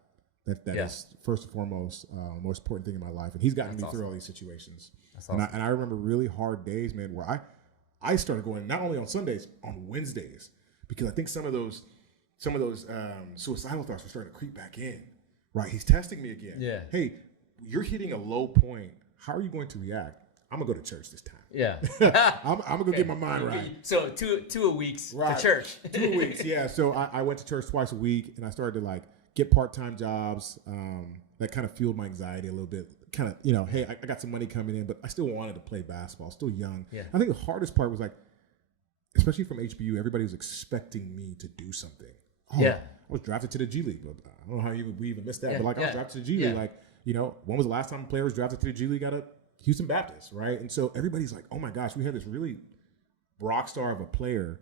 That is first and foremost, most important thing in my life. And he's gotten me through all these situations. That's awesome. And I remember really hard days, man, where I started going not only on Sundays, on Wednesdays, because I think some of those suicidal thoughts were starting to creep back in. Right, he's testing me again. Yeah. Hey, you're hitting a low point. How are you going to react? I'm gonna go to church this time. Yeah. I'm gonna go get my mind right. So two a weeks to church. 2 weeks, yeah. So I went to church twice a week, and I started to like get part-time jobs. That kind of fueled my anxiety a little bit. Kind of, hey, I got some money coming in, but I still wanted to play basketball. Still young. Yeah. I think the hardest part was like, especially from HBU, everybody was expecting me to do something. Oh, yeah. I was drafted to the G League, but I don't know how we even missed that. But I was drafted to the G League. Like, when was the last time a player was drafted to the G League out of Houston Baptist, right? And so everybody's like, oh my gosh, we have this really rock star of a player.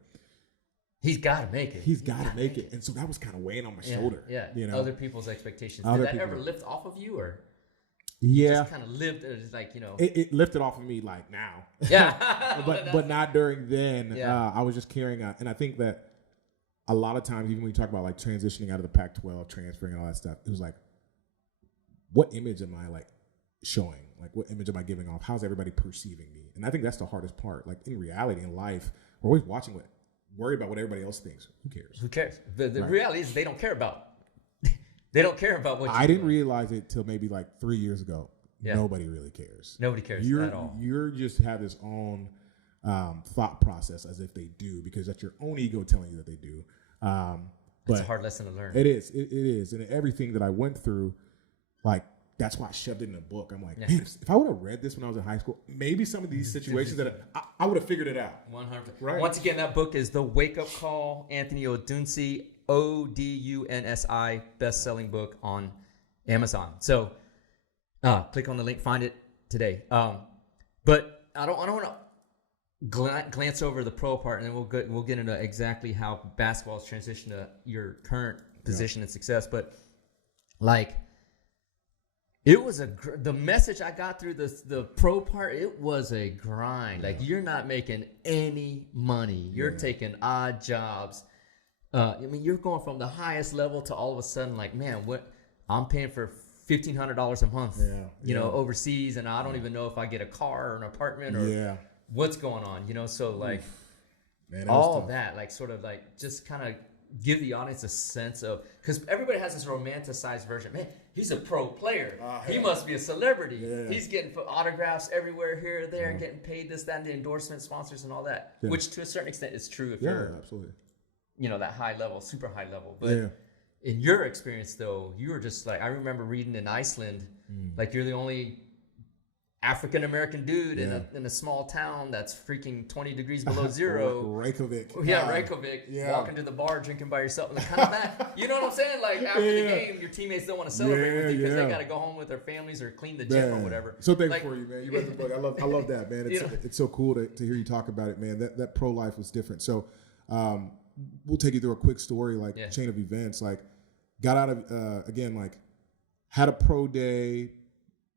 He's got to make it. He's got to make it. And so that was kind of weighing on my shoulder. Yeah. Other people's expectations. Did that ever lift off of you, or? Yeah. Just kind of lived, like, It lifted off of me like now. Yeah. but not during then. Yeah. I was just carrying out. And I think that a lot of times, even when you talk about like transitioning out of the Pac-12, transferring and all that stuff, it was like, what image am I like showing? Like, what image am I giving off? How's everybody perceiving me? And I think that's the hardest part. Like in reality, in life, we're always worried about what everybody else thinks. Who cares? Who cares? The reality is they don't care about. They don't care about what I didn't realize it till maybe like 3 years ago. Yeah. Nobody really cares. Nobody cares at all. You're just have this own thought process as if they do, because that's your own ego telling you that they do. But it's a hard lesson to learn. It is. It is. And everything that I went through, like, that's why I shoved it in a book. I'm like, man, if I would have read this when I was in high school, maybe some of these situations that I would have figured it out. 100%. Right? Once again, that book is The Wake Up Call, Anthony Odunsi, Odunsi, best-selling book on Amazon. So click on the link, find it today. But I don't want to glance over the pro part, and then we'll get into exactly how basketball has transitioned to your current position and success. But like, it was the message I got through the pro part. It was a grind. Like, you're not making any money. You're taking odd jobs. I mean, you're going from the highest level to all of a sudden, like, man, what I'm paying for $1,500 a month, you know, overseas, and I don't even know if I get a car or an apartment or what's going on, you know. So like, man, all of that, like, sort of like, just kind of give the audience a sense of, because everybody has this romanticized version. Man, he's a pro player. He must be a celebrity. He's getting autographs everywhere, here, there, and getting paid this, that, and the endorsement sponsors and all that, which to a certain extent is true if you're, absolutely, you know, that high level, super high level. But in your experience, though, you were just like, I remember reading in Iceland, like, you're the only African-American dude in a small town that's freaking 20 degrees below zero. Reykjavik. Reykjavik. Walking to the bar, drinking by yourself. And kind of that, you know what I'm saying? Like, after the game, your teammates don't want to celebrate with you because they got to go home with their families or clean the gym or whatever. So thankful for you, man. You read the book. I love that, man. It's so cool to hear you talk about it, man. That pro life was different. So we'll take you through a quick story, like chain of events. Like, got out of, again, like, had a pro day,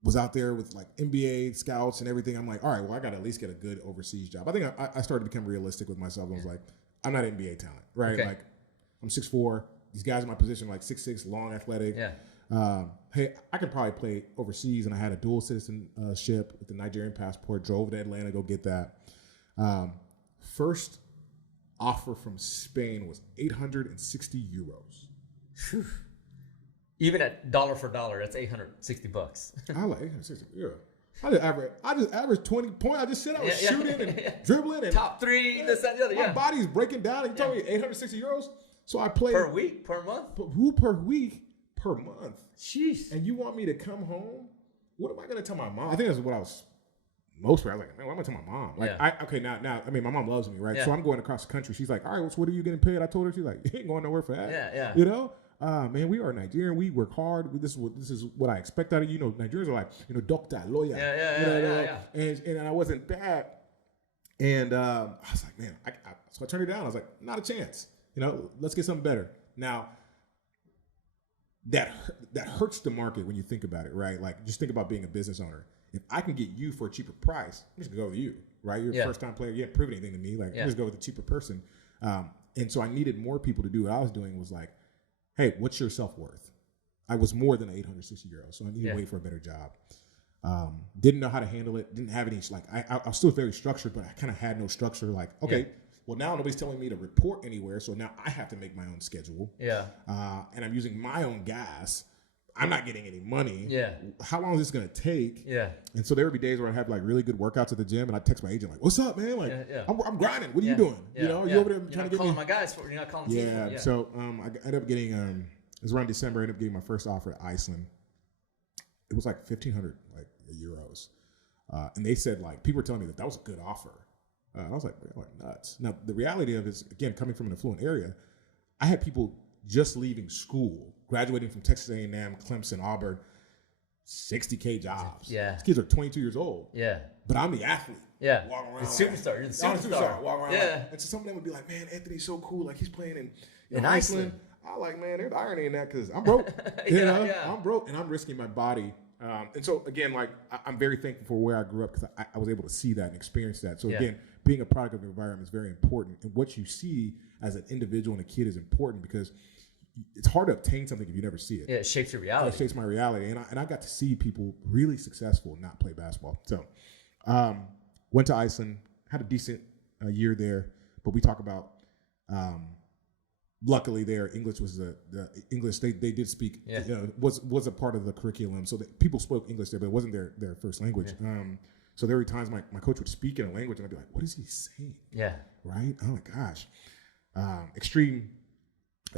was out there with like NBA scouts and everything. I'm like, all right, well, I got to at least get a good overseas job. I think I started to become realistic with myself. I was like, I'm not NBA talent, right? Okay. Like, I'm 6'4". These guys in my position, like 6'6", long, athletic. Hey, I could probably play overseas, and I had a dual citizenship with the Nigerian passport. Drove to Atlanta, go get that. First offer from Spain was 860 euros. Even at dollar for dollar, that's $860. I like 860. Yeah. I just average 20 points. I just said I was shooting and dribbling and top three. This and the other. My body's breaking down. And you told me 860 euros. So I played per week, per month. Who per week, per month? Jeez. And you want me to come home? What am I going to tell my mom? I think that's what I was most for. I was like, man, what am I going to tell my mom? Like, now. I mean, my mom loves me, right? So I'm going across the country. She's like, all right, well, so what are you getting paid? I told her. She's like, you ain't going nowhere for that. You know. Man, we are Nigerian. We work hard. This is what I expect out of you. You know, Nigerians are like, you know, doctor, lawyer. And I wasn't that. And I was like, man, so I turned it down. I was like, not a chance. You know, let's get something better. Now, that hurts the market when you think about it, right? Like, just think about being a business owner. If I can get you for a cheaper price, I'm just gonna go with you, right? You're a first-time player. You haven't proven anything to me. Like, I'm just go with a cheaper person. And so I needed more people to do what I was doing. Was like, hey, what's your self-worth? I was more than 860 euros, so I needed to wait for a better job. Didn't know how to handle it. Didn't have any, like, I was still very structured, but I kind of had no structure. Like, okay, well, now nobody's telling me to report anywhere, so now I have to make my own schedule. And I'm using my own gas. I'm not getting any money. How long is this going to take? And so there would be days where I have like really good workouts at the gym, and I text my agent like, "What's up, man? Like, I'm grinding. What are you doing? You know, you over there trying to get calling me?" my guys for you're not calling. So I ended up getting it was around December. I ended up getting my first offer at Iceland. It was like 1,500 like euros, and they said like people were telling me that was a good offer. I was like nuts. Now the reality of it is, again, coming from an affluent area, I had people just leaving school, graduating from Texas A&M, Clemson, Auburn, 60K jobs. These kids are 22 years old. But I'm the athlete. Walking around. The superstar. You're the superstar. Walking around. And so some of them would be like, man, Anthony's so cool. Like, he's playing in Iceland. I like, man, there's irony in that because I'm broke. I'm broke and I'm risking my body. And so, again, like, I'm very thankful for where I grew up because I was able to see that and experience that. So, again, being a product of the environment is very important. And what you see as an individual and a kid is important because it's hard to obtain something if you never see it. Yeah, it shapes your reality. It shapes my reality. And I got to see people really successful not play basketball. So went to Iceland, had a decent year there. But we talk about, luckily there, English was the English, they did speak, was a part of the curriculum. So that people spoke English there, but it wasn't their first language. Yeah. So there were times my coach would speak in a language and I'd be like, what is he saying? Yeah. Right? Oh my gosh. Extreme.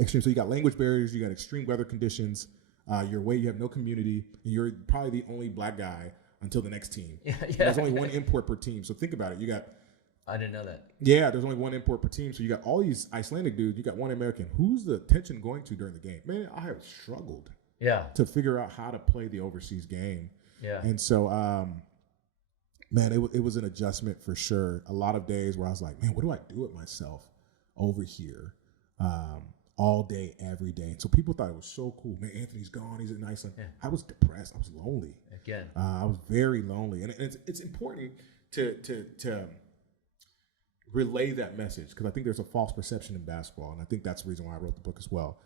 So you got language barriers, you got extreme weather conditions, you're away, you have no community, and you're probably the only black guy until the next team. There's only one import per team. So think about it. I didn't know that. Yeah, there's only one import per team. So you got all these Icelandic dudes, you got one American. Who's the attention going to during the game? Man, I have struggled to figure out how to play the overseas game. Yeah. And so, man, it was an adjustment for sure. A lot of days where I was like, man, what do I do with myself over here? All day, every day. So people thought it was so cool. Man, Anthony's gone. He's in Iceland. Yeah. I was depressed. I was lonely. Again. I was very lonely. And it's important to relay that message because I think there's a false perception in basketball. And I think that's the reason why I wrote the book as well.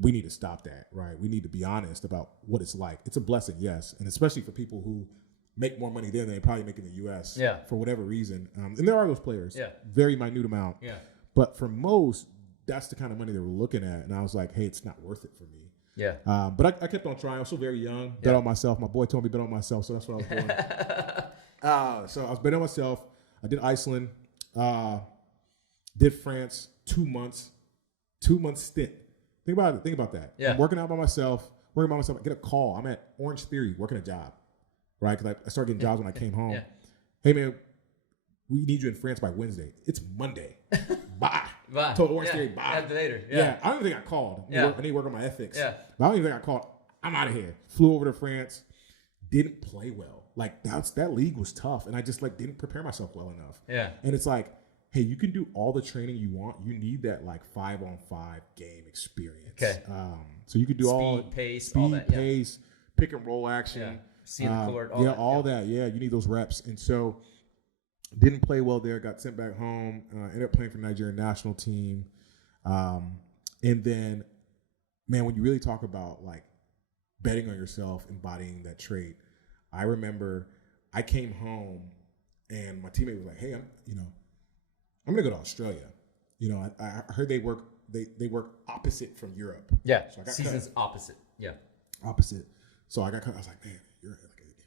We need to stop that, right? We need to be honest about what it's like. It's a blessing, yes. And especially for people who make more money there than they probably make in the U.S. For whatever reason. And there are those players. Very minute amount. But for most, that's the kind of money they were looking at. And I was like, hey, it's not worth it for me. But I kept on trying. I was still very young. Bet on myself. My boy told me bet on myself. So that's what I was doing. So I was betting on myself. I did Iceland. Did France 2 months. 2 months stint. Think about it. Think about that. I'm working out by myself. I get a call. I'm at Orange Theory working a job. Right? Because I started getting jobs when I came home. Hey, man, we need you in France by Wednesday. It's Monday. Bye. Told Orange Theory, bye. Later. I don't even think I called. I need to work on my ethics. But I don't even think I called. I'm out of here. Flew over to France. Didn't play well. Like that league was tough. And I just didn't prepare myself well enough. And it's like, hey, you can do all the training you want. You need that 5-on-5 game experience. So you could do all pace, pick and roll action. See the court, all that. Yeah, you need those reps. And so didn't play well there, got sent back home, ended up playing for the Nigerian national team. And then, man, when you really talk about betting on yourself, embodying that trait, I remember I came home and my teammate was like, hey, I'm going to go to Australia. I heard they work opposite from Europe. So I got seasons opposite. Opposite. So I got cut. I was like, man,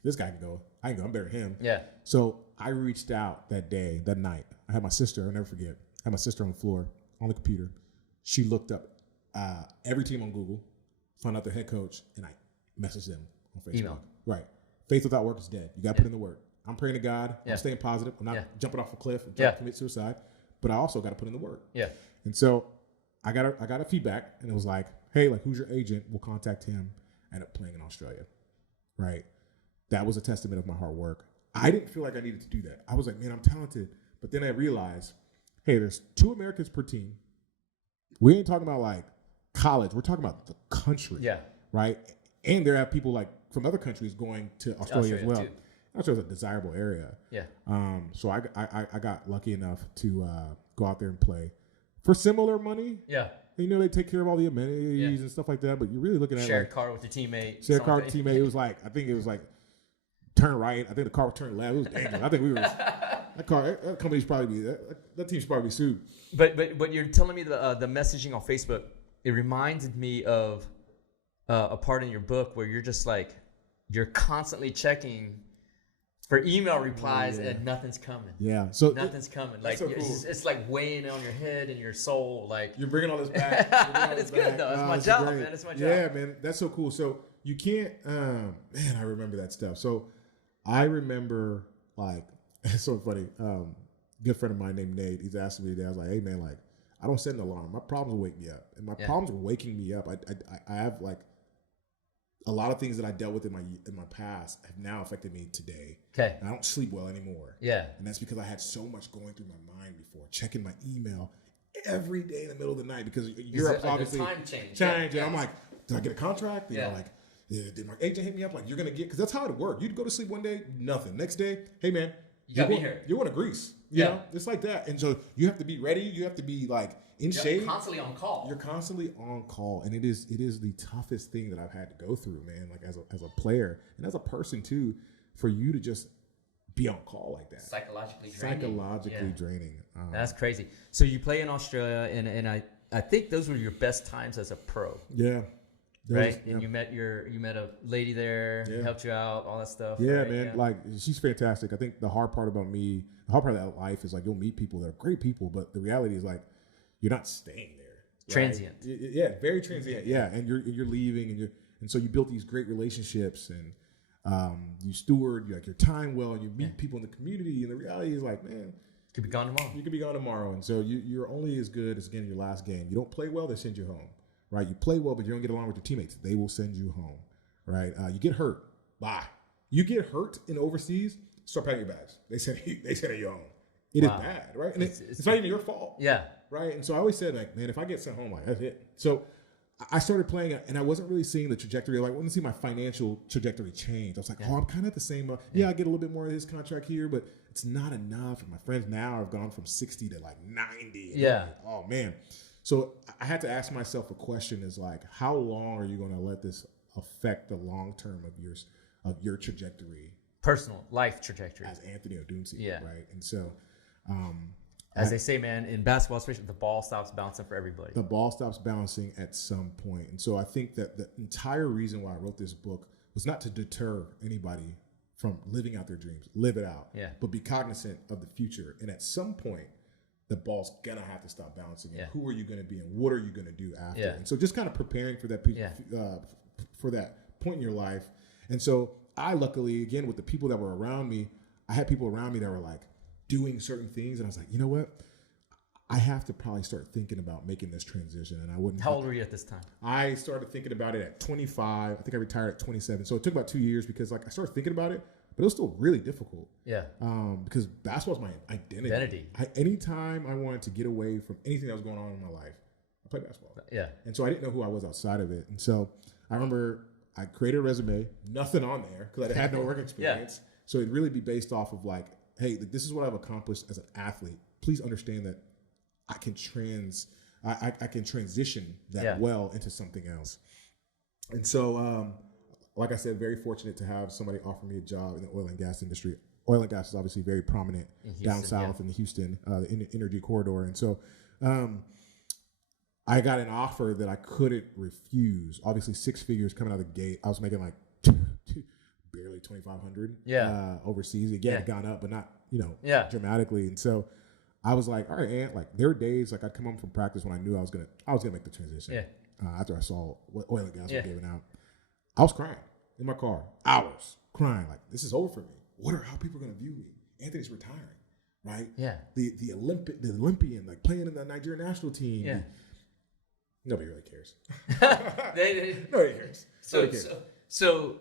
this guy can go. I can go. I'm better than him. So I reached out that night. I had my sister. I'll never forget. I had my sister on the floor, on the computer. She looked up every team on Google, found out their head coach, and I messaged them on Facebook. Email. Right. Faith without work is dead. You got to put in the work. I'm praying to God. I'm staying positive. I'm not jumping off a cliff and trying to commit suicide. But I also got to put in the work. And so I got a feedback, and it was like, hey, who's your agent? We'll contact him. I ended up playing in Australia. Right. That was a testament of my hard work. I didn't feel like I needed to do that. I was like, man, I'm talented. But then I realized, hey, there's 2 Americans per team. We ain't talking about college. We're talking about the country. Right. And there are people from other countries going to Australia as well. Too. Australia's a desirable area. So I got lucky enough to go out there and play for similar money. They take care of all the amenities and stuff like that. But you're really looking at shared car with your teammate. Shared car with teammate. It was I think it was turn right. I think the car would turn left. It was dangerous. I think we were that company should probably be that team should probably be sued. But you're telling me the messaging on Facebook. It reminded me of a part in your book where you're just you're constantly checking for email replies and nothing's coming. So nothing's coming. So cool. It's weighing on your head and your soul. You're bringing all this back. It's good though. It's my job, man. It's my job. Yeah, man. That's so cool. So you can't. Man, I remember that stuff. So I remember it's so funny. Good friend of mine named Nate. He's asking me today. I was like, hey man, I don't set an alarm. My problems will wake me up, and my problems were waking me up. I have a lot of things that I dealt with in my past have now affected me today. And I don't sleep well anymore. And that's because I had so much going through my mind before, checking my email every day in the middle of the night because Europe's obviously time change. And I'm like, did I get a contract? Did my agent hit me up? You're gonna get, because that's how it worked. You'd go to sleep one day, nothing. Next day, hey man, gotta be here. You're going to Greece. You know, it's like that. And so you have to be ready. You have to be like in shape. You're constantly on call. You're constantly on call, and it is the toughest thing that I've had to go through, man. Like as a player and as a person too, for you to just be on call like that. Psychologically draining. That's crazy. So you play in Australia, and I think those were your best times as a pro. Yeah. Right, and you met a lady there, helped you out, all that stuff. Yeah, right? man, Yeah. like she's fantastic. I think the hard part of that life is like you'll meet people that are great people, but the reality is like you're not staying there. Right? Transient. Yeah, very transient. Yeah, and you're leaving, and so you built these great relationships, and you steward your time well, and you meet people in the community, and the reality is like, man, you could be gone tomorrow. You could be gone tomorrow, and so you're only as good as again your last game. You don't play well, they send you home. Right, you play well, but you don't get along with your teammates. They will send you home. Right, you get hurt. Bye. You get hurt in overseas. Start packing your bags. They send you home. It is bad, right? And it's not even your fault. Yeah. Right. And so I always said, like, man, if I get sent home, like that's it. So I started playing, and I wasn't really seeing the trajectory. Like, I wasn't seeing my financial trajectory change. I was like, I'm kind of at the same. I get a little bit more of his contract here, but it's not enough. And my friends now have gone from 60 to like 90. Yeah. Like, oh man. So I had to ask myself a question: is like, how long are you going to let this affect the long term of your trajectory, personal life trajectory, as Anthony Odunsi? Yeah. Right. And so, as they say, man, in basketball, especially, the ball stops bouncing for everybody. The ball stops bouncing at some point. And so I think that the entire reason why I wrote this book was not to deter anybody from living out their dreams, live it out, but be cognizant of the future. And at some point, the ball's gonna have to stop bouncing. And who are you gonna be, and what are you gonna do after? Yeah. And so just kind of preparing for that for that point in your life. And so I luckily, again, with the people that were around me, I had people around me that were like doing certain things, and I was like, you know what? I have to probably start thinking about making this transition. And I wouldn't. How old were you at this time? I started thinking about it at 25. I think I retired at 27. So it took about 2 years because like I started thinking about it, but it was still really difficult. Yeah. Because basketball is my identity. Anytime I wanted to get away from anything that was going on in my life, I played basketball. Yeah. And so I didn't know who I was outside of it. And so I remember I created a resume, nothing on there because I had no work experience. So it'd really be based off of like, hey, this is what I've accomplished as an athlete. Please understand that I can transition that well into something else. And so, like I said, very fortunate to have somebody offer me a job in the oil and gas industry. Oil and gas is obviously very prominent down south in the Houston, the energy corridor. And so I got an offer that I couldn't refuse. Obviously 6 figures coming out of the gate. I was making like barely 2,500 overseas. Again, it had gone up, but not, dramatically. And so I was like, all right, Ant, like there were days like I'd come home from practice when I knew I was gonna make the transition. Yeah. After I saw what oil and gas was giving out. I was crying in my car, hours crying, like this is over for me. How people are gonna view me? Anthony's retiring, right? Yeah. The Olympian, like playing in the Nigerian national team. Yeah. Nobody really cares. Nobody cares. So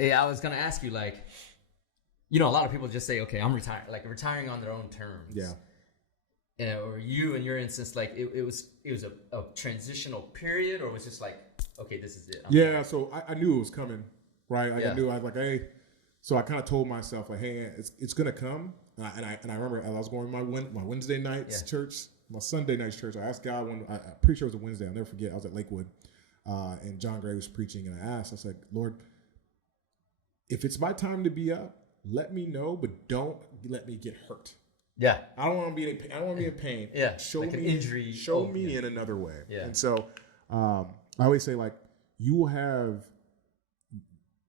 I was gonna ask you, like, a lot of people just say, okay, I'm retiring on their own terms. Yeah. Or you, in your instance, like it was a transitional period, or was just like, okay, this is it. So I knew it was coming, right? I knew I was like, hey. So I kind of told myself, like, hey, it's gonna come. And I remember as I was going to my Wednesday nights church, my Sunday nights church. I asked God I'm pretty sure it was a Wednesday. I'll never forget. I was at Lakewood, and John Gray was preaching, and I said, Lord, if it's my time to be up, let me know, but don't let me get hurt. Yeah, I don't want to be in pain. Yeah, show like me an injury. Show me in another way. Yeah, and so I always say like you have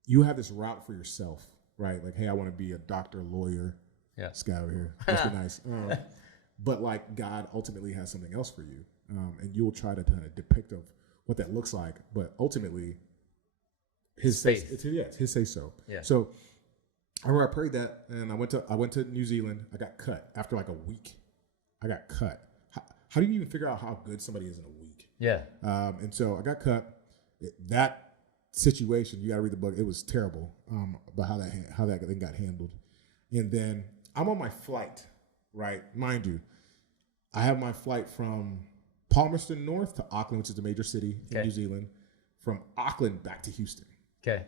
this route for yourself, right? Like, hey, I want to be a doctor, lawyer. Yeah, this guy over here must be nice. But like God ultimately has something else for you, and you'll try to kind of depict of what that looks like. But ultimately, His say so. Yeah. So I remember I prayed that, and I went to New Zealand. I got cut after like a week. I got cut. How do you even figure out how good somebody is in a week? Yeah. And so I got cut. That situation, you got to read the book. It was terrible. About how that thing got handled. And then I'm on my flight, right? Mind you, I have my flight from Palmerston North to Auckland, which is the major city in New Zealand. From Auckland back to Houston. Okay.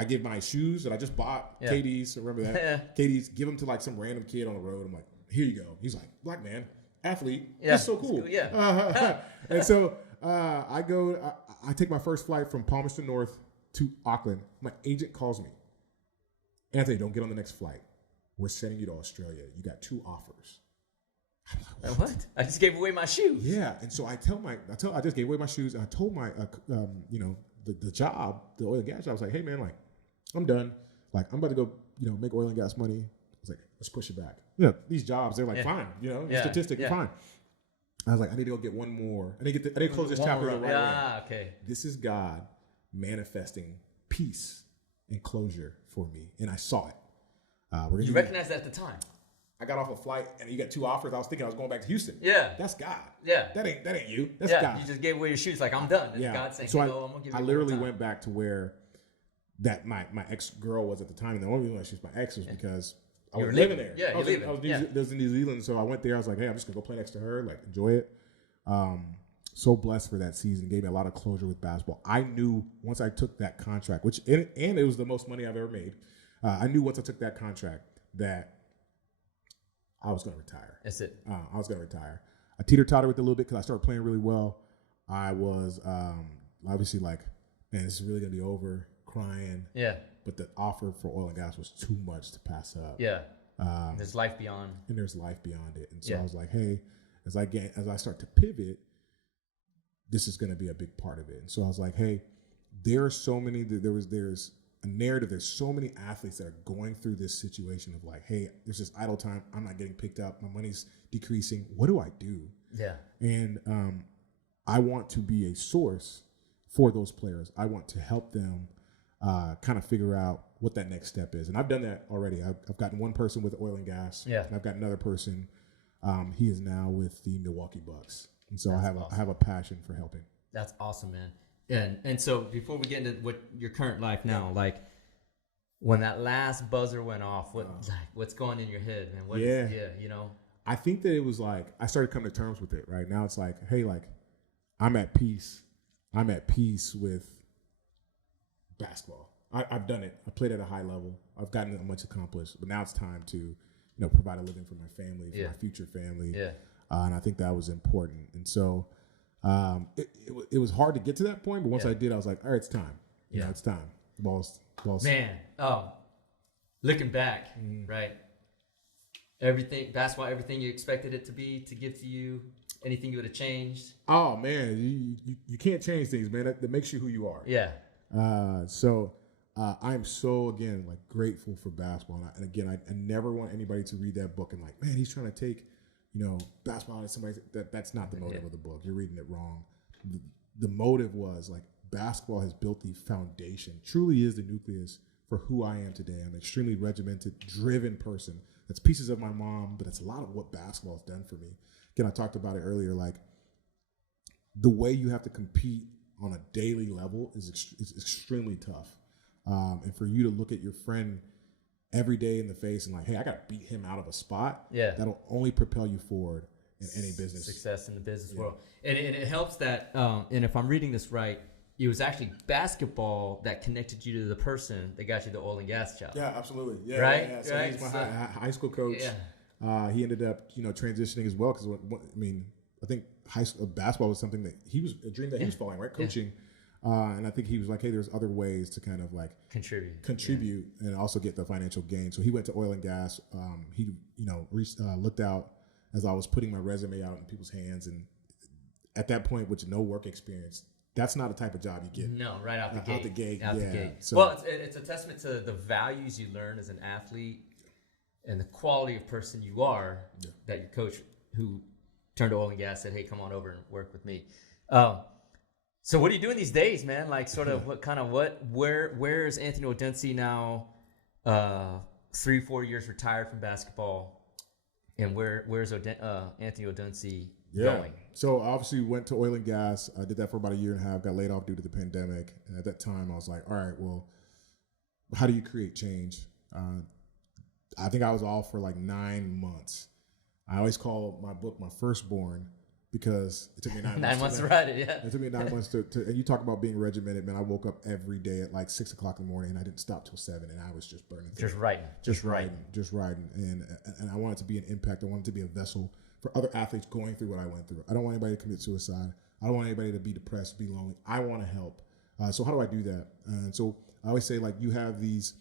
I give my shoes that I just bought, KD's, remember that? KD's, give them to like some random kid on the road. I'm like, here you go. He's like, black man, athlete. Yeah, that's so cool. And so I take my first flight from Palmerston North to Auckland. My agent calls me. Anthony, don't get on the next flight. We're sending you to Australia. You got 2 offers. I'm like, what? I just gave away my shoes. Yeah, and so I just gave away my shoes, and I told my, the job, the oil and gas job, I was like, hey man, like, I'm done. Like, I'm about to go, make oil and gas money. I was like, let's push it back. These jobs, they're like, fine, statistic, fine. I was like, I need to go get one more. I need to close this chapter the right way. Okay. This is God manifesting peace and closure for me, and I saw it. You recognized that at the time. I got off a flight and you got 2 offers. I was thinking I was going back to Houston. Yeah. That's God. Yeah. That ain't you. That's God. You just gave away your shoes like, I'm done. And God saying, so I'm going to give you I literally went back to where that my ex-girl was at the time. And the only reason why she's my ex was because I was living there. Yeah, you're leaving. I was in New Zealand. So I went there. I was like, hey, I'm just going to go play next to her, like enjoy it. So blessed for that season. Gave me a lot of closure with basketball. I knew once I took that contract, and it was the most money I've ever made. I knew once I took that contract that I was going to retire. That's it. I was going to retire. I teeter-tottered with it a little bit because I started playing really well. I was obviously like, man, this is really going to be over, crying. Yeah. But the offer for oil and gas was too much to pass up. Yeah. There's life beyond. And there's life beyond it. And so I was like, hey, as I start to pivot, this is going to be a big part of it. And so I was like, hey, there are so many, there's a narrative. There's so many athletes that are going through this situation of like, hey, there's this idle time. I'm not getting picked up. My money's decreasing. What do I do? Yeah. And I want to be a source for those players. I want to help them kind of figure out what that next step is. And I've done that already. I've gotten one person with oil and gas. Yeah. And I've got another person. He is now with the Milwaukee Bucks. And so I have a passion for helping. That's awesome, man. And so before we get into what your current life now, like when that last buzzer went off, what's going in your head, man? I think that it was like I started coming to terms with it. Right now, it's like, hey, like I'm at peace. I'm at peace with basketball. I've done it. I played at a high level. I've gotten much accomplished. But now it's time to, provide a living for my family, for my future family. Yeah. And I think that was important. And so. It was hard to get to that point, but once I did, I was like, all right, it's time. It's time. The ball's. Man, looking back, right? Basketball, everything you expected it to be, to give to you, anything you would have changed? Oh, man, you can't change things, man. That makes you who you are. Yeah. So I'm so, again, like grateful for basketball. And again, I never want anybody to read that book and like, man, he's trying to take basketball is somebody that's not the motive of the book. You're reading it wrong. The motive was like basketball has built the foundation, truly is the nucleus for who I am today. I'm an extremely regimented, driven person. That's pieces of my mom, but it's a lot of what basketball has done for me. Again, I talked about it earlier, like the way you have to compete on a daily level is extremely tough. And for you to look at your friend every day in the face and like, hey, I got to beat him out of a spot. Yeah. That'll only propel you forward in any business. Success in the business world. And it helps that, and if I'm reading this right, it was actually basketball that connected you to the person that got you the oil and gas job. Yeah, absolutely. Yeah, right? Yeah. So he's my high school coach. Yeah. He ended up, transitioning as well because, I think high school basketball was something that a dream that he was following, right? Coaching. Yeah. And I think he was like, hey, there's other ways to kind of like contribute and also get the financial gain. So he went to oil and gas. He, looked out as I was putting my resume out in people's hands. And at that point, with no work experience, that's not the type of job you get. No, right out the gate. Out the gate. Out the gate. So, well, it's a testament to the values you learn as an athlete and the quality of person you are that your coach who turned to oil and gas said, hey, come on over and work with me. So what are you doing these days, man? Like sort of where is Anthony Odunsi now, 3-4 years retired from basketball, and where's Anthony Odunsi going? So obviously went to oil and gas. I did that for about a year and a half, got laid off due to the pandemic. And at that time I was like, all right, well, how do you create change? I think I was off for like 9 months. I always call my book my firstborn because it took me 9 months. 9 months to write it, yeah. It took me 9 months to, and you talk about being regimented, man. I woke up every day at like 6 o'clock in the morning, and I didn't stop till 7, and I was just burning through. Just writing. And I wanted to be an impact. I wanted to be a vessel for other athletes going through what I went through. I don't want anybody to commit suicide. I don't want anybody to be depressed, be lonely. I want to help. So how do I do that? And so I always say, like, you have these,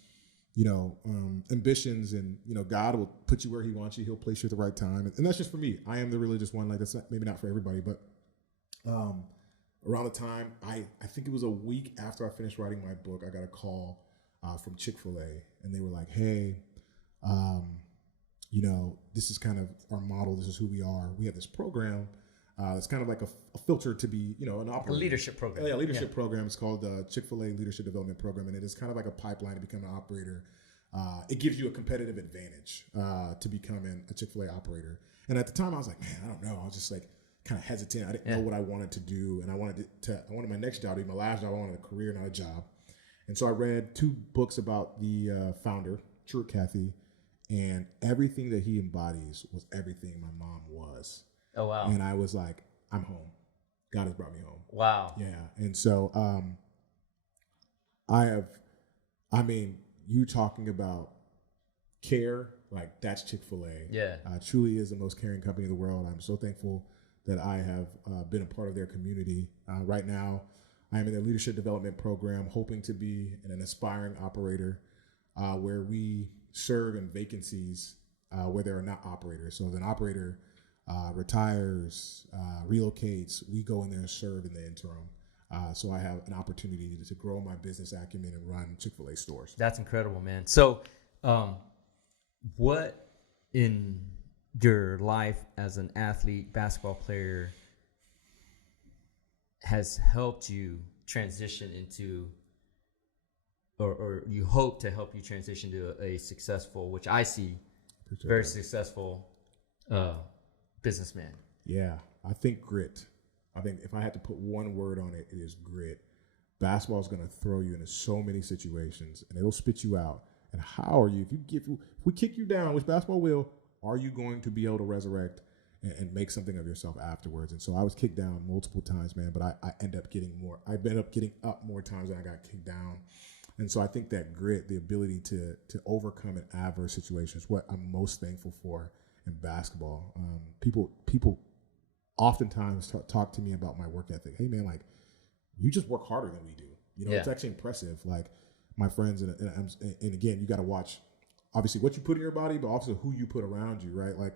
ambitions, and, God will put you where he wants you. He'll place you at the right time. And that's just for me. I am the religious one. Like, that's maybe not for everybody, but around the time, I think it was a week after I finished writing my book, I got a call from Chick-fil-A, and they were like, hey, this is kind of our model. This is who we are. We have this program. It's kind of like a filter to be, an operator. A leadership program. Yeah, leadership program. It's called the Chick-fil-A Leadership Development Program, and it is kind of like a pipeline to become an operator. It gives you a competitive advantage to becoming a Chick-fil-A operator. And at the time, I was like, man, I don't know. I was just like kind of hesitant. I didn't know what I wanted to do, and I wanted my next job to be my last job. I wanted a career, not a job. And so I read 2 books about the founder, Truett Cathy, and everything that he embodies was everything my mom was. Oh, wow. And I was like, I'm home. God has brought me home. Wow. Yeah. And so you talking about care, like, that's Chick-fil-A. Yeah. Truly is the most caring company in the world. I'm so thankful that I have been a part of their community. Right now, I am in their leadership development program, hoping to be an aspiring operator where we serve in vacancies where there are not operators. So if an operator retires, relocates, we go in there and serve in the interim. So I have an opportunity to grow my business acumen and run Chick-fil-A stores. That's incredible, man. So what in your life as an athlete, basketball player, has helped you transition into, or you hope to help you transition to a successful, which I see, very successful businessman? Yeah, I think grit. I think if I had to put one word on it, it is grit. Basketball is going to throw you into so many situations, and it'll spit you out. And how are you? If we kick you down, which basketball will, are you going to be able to resurrect and make something of yourself afterwards? And so I was kicked down multiple times, man, but I end up getting more. I ended up getting up more times than I got kicked down. And so I think that grit, the ability to overcome an adverse situation, is what I'm most thankful for in basketball. People oftentimes talk to me about my work ethic. Hey, man, like, you just work harder than we do. It's actually impressive. Like, my friends, and again, you got to watch, obviously, what you put in your body, but also who you put around you, right? Like,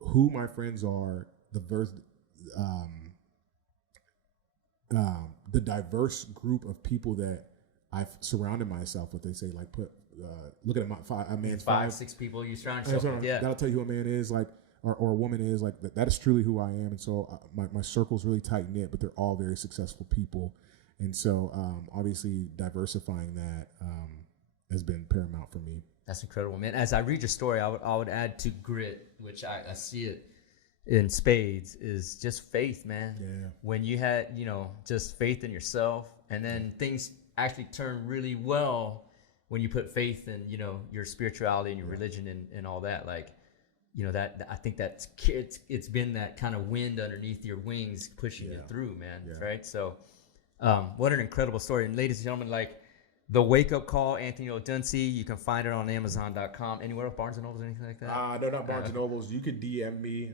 who my friends are, the diverse group of people that I've surrounded myself with. They say, like, look at a man's five, 6 people you surround yourself with. Yeah, that'll tell you who a man is, like, or a woman is. Like, that is truly who I am. And so my circle's really tight knit, but they're all very successful people. And so obviously diversifying that has been paramount for me. That's incredible, man. As I read your story, I would add to grit, which I see it in spades, is just faith, man. Yeah. When you had, just faith in yourself, and then things actually turn really well when you put faith in, your spirituality and your religion and all that. Like, that I think that it's been that kind of wind underneath your wings pushing you through, man. Yeah. Right. So, what an incredible story. And ladies and gentlemen, like, The Wake Up Call, Anthony Odunsi, you can find it on Amazon.com. Anywhere else, Barnes & Nobles, anything like that? No, not Barnes & Nobles. You could DM me.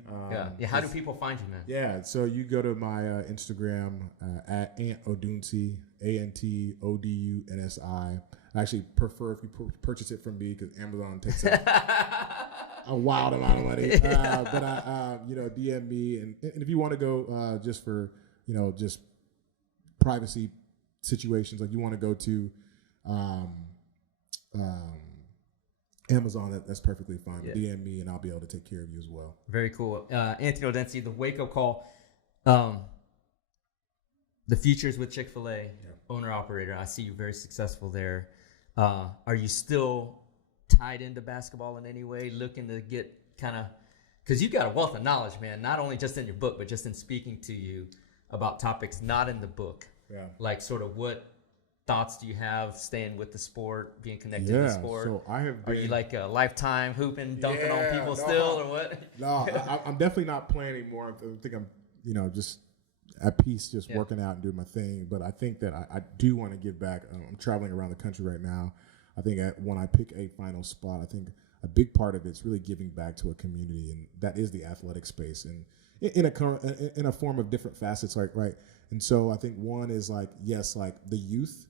Yeah. How do people find you, man? Yeah, so you go to my Instagram at Ant Odunsi, ANTODUNSI. I actually prefer if you purchase it from me, because Amazon takes a wild amount of money. But DM me, and if you want to go just for just privacy situations, like you want to go to Amazon, that's perfectly fine. Yeah. DM me, and I'll be able to take care of you as well. Very cool. Anthony Odunsi, The Wake Up Call. The futures with Chick-fil-A, owner operator. I see you very successful there. Are you still tied into basketball in any way, looking to get kind of, because you've got a wealth of knowledge, man, not only just in your book, but just in speaking to you about topics not in the book. Yeah. Like, sort of what thoughts do you have staying with the sport, being connected to the sport? So I have been. Are you like a lifetime hooping, dunking on people still, or what? No, I'm definitely not playing anymore. I think I'm, just at peace, just working out and doing my thing. But I think that I do want to give back. I'm traveling around the country right now. I think when I pick a final spot, I think a big part of it's really giving back to a community, and that is the athletic space, and in a form of different facets, right? And so I think one is like the youth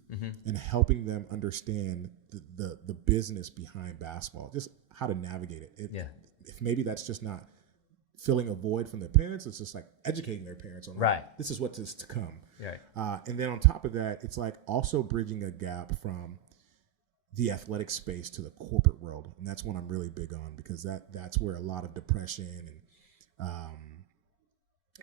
and helping them understand the business behind basketball, just how to navigate it. If maybe that's just not filling a void from their parents, it's just like educating their parents on this is what is to come. Right. And then on top of that, it's like also bridging a gap from the athletic space to the corporate world, and that's one I'm really big on, because that's where a lot of depression and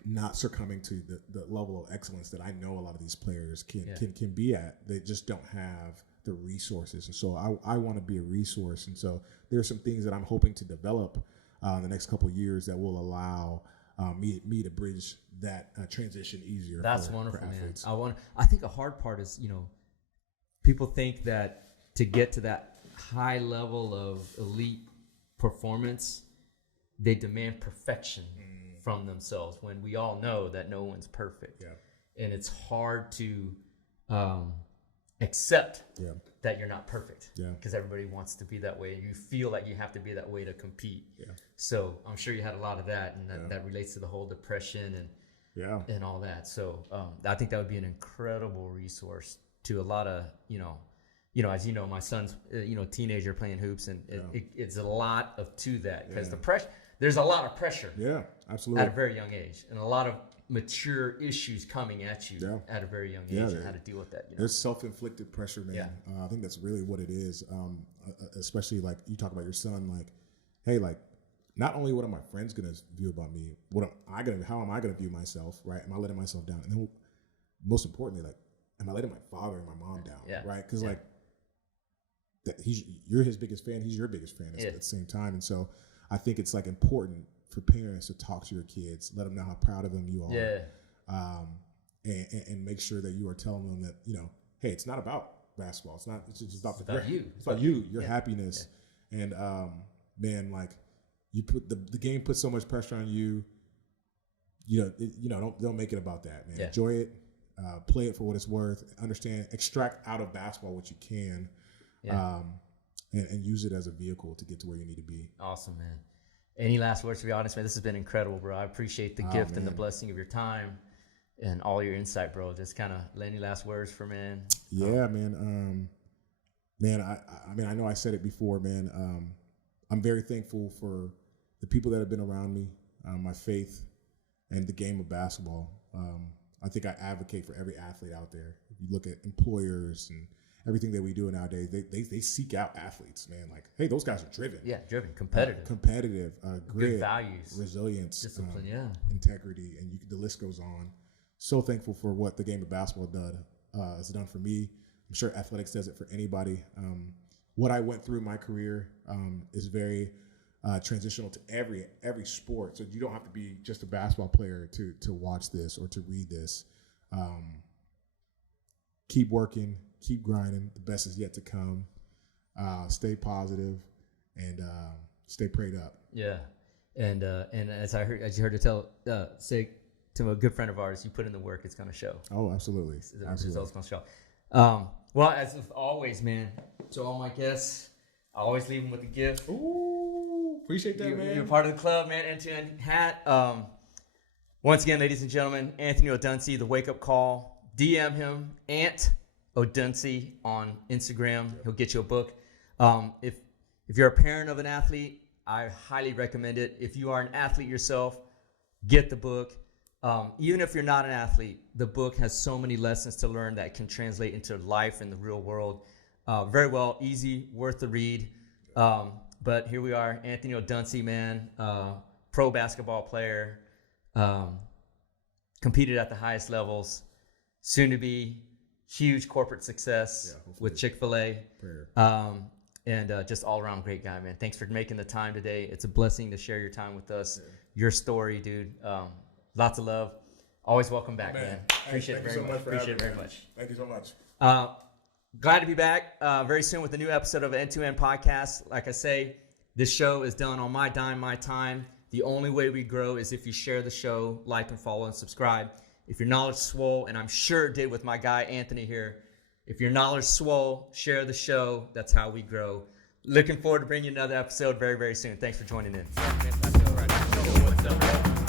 not succumbing to the level of excellence that I know a lot of these players can be at. They just don't have the resources, and so I want to be a resource. And so there are some things that I'm hoping to develop in the next couple of years that will allow me to bridge that transition easier. That's wonderful, man. I think a hard part is, people think that to get to that high level of elite performance, they demand perfection from themselves, when we all know that no one's perfect. And it's hard to accept that you're not perfect, because everybody wants to be that way, and you feel like you have to be that way to compete. So I'm sure you had a lot of that, and that relates to the whole depression and all that. So I think that would be an incredible resource to a lot of, as you know, my son's, teenager playing hoops, and it's a lot to that, because there's a lot of pressure. Yeah, absolutely. At a very young age, and a lot of mature issues coming at you at a very young age, and how to deal with that. There's self-inflicted pressure, man. I think that's really what it is. Especially like you talk about your son, like, hey, like, not only what are my friends gonna view about me, how am I gonna view myself, right? Am I letting myself down? And then most importantly, like, am I letting my father and my mom down, right? Because like, you're his biggest fan, he's your biggest fan at the same time. And so I think it's like important for parents to talk to your kids, let them know how proud of them you are, and make sure that you are telling them that, hey, it's not about basketball, it's just about you. It's about you, your happiness, and man, like, you put the game puts so much pressure on you. Don't make it about that, man. Enjoy it, play it for what it's worth. Understand, extract out of basketball what you can. And use it as a vehicle to get to where you need to be. Awesome, man. Any last words for the audience, man? This has been incredible, bro. I appreciate the gift and the blessing of your time and all your insight, bro. Just kind of any last words for man? Yeah, man. I know I said it before, man. I'm very thankful for the people that have been around me, my faith, and the game of basketball. I think I advocate for every athlete out there. If you look at employers and everything that we do nowadays, they seek out athletes, man. Like, hey, those guys are driven. Yeah, driven, competitive, grit, good values, resilience, discipline, integrity, and the list goes on. So thankful for what the game of basketball has done for me. I'm sure athletics does it for anybody. What I went through in my career is very transitional to every sport. So you don't have to be just a basketball player to watch this or to read this. Keep working. Keep grinding. The best is yet to come. Stay positive and stay prayed up. Yeah, and as you heard to say to a good friend of ours, you put in the work, it's going to show. Oh, absolutely. The results going to show. Well, as always, man. To all my guests, I always leave them with a gift. Ooh, appreciate that, man. You're part of the club, man. End-to-end hat. Once again, ladies and gentlemen, Anthony Odunsi, the Wake Up Call. DM him, Ant Odunsi on Instagram. He'll get you a book. If you're a parent of an athlete, I highly recommend it. If you are an athlete yourself, get the book. Even if you're not an athlete, the book has so many lessons to learn that can translate into life in the real world. Very well, easy, worth the read. But here we are, Anthony Odunsi, man, pro basketball player, competed at the highest levels, soon to be huge corporate success with Chick-fil-A. And just all around great guy, man. Thanks for making the time today. It's a blessing to share your time with us. Your story, dude. Lots of love. Always welcome back, man. Appreciate it very much. Appreciate it very much. Thank you so much. Glad to be back very soon with a new episode of End-to-End Podcast. Like I say, this show is done on my dime, my time. The only way we grow is if you share the show, like and follow and subscribe. If your knowledge swole, and I'm sure it did with my guy Anthony here, if your knowledge swole, share the show. That's how we grow. Looking forward to bringing you another episode very, very soon. Thanks for joining in. What's up?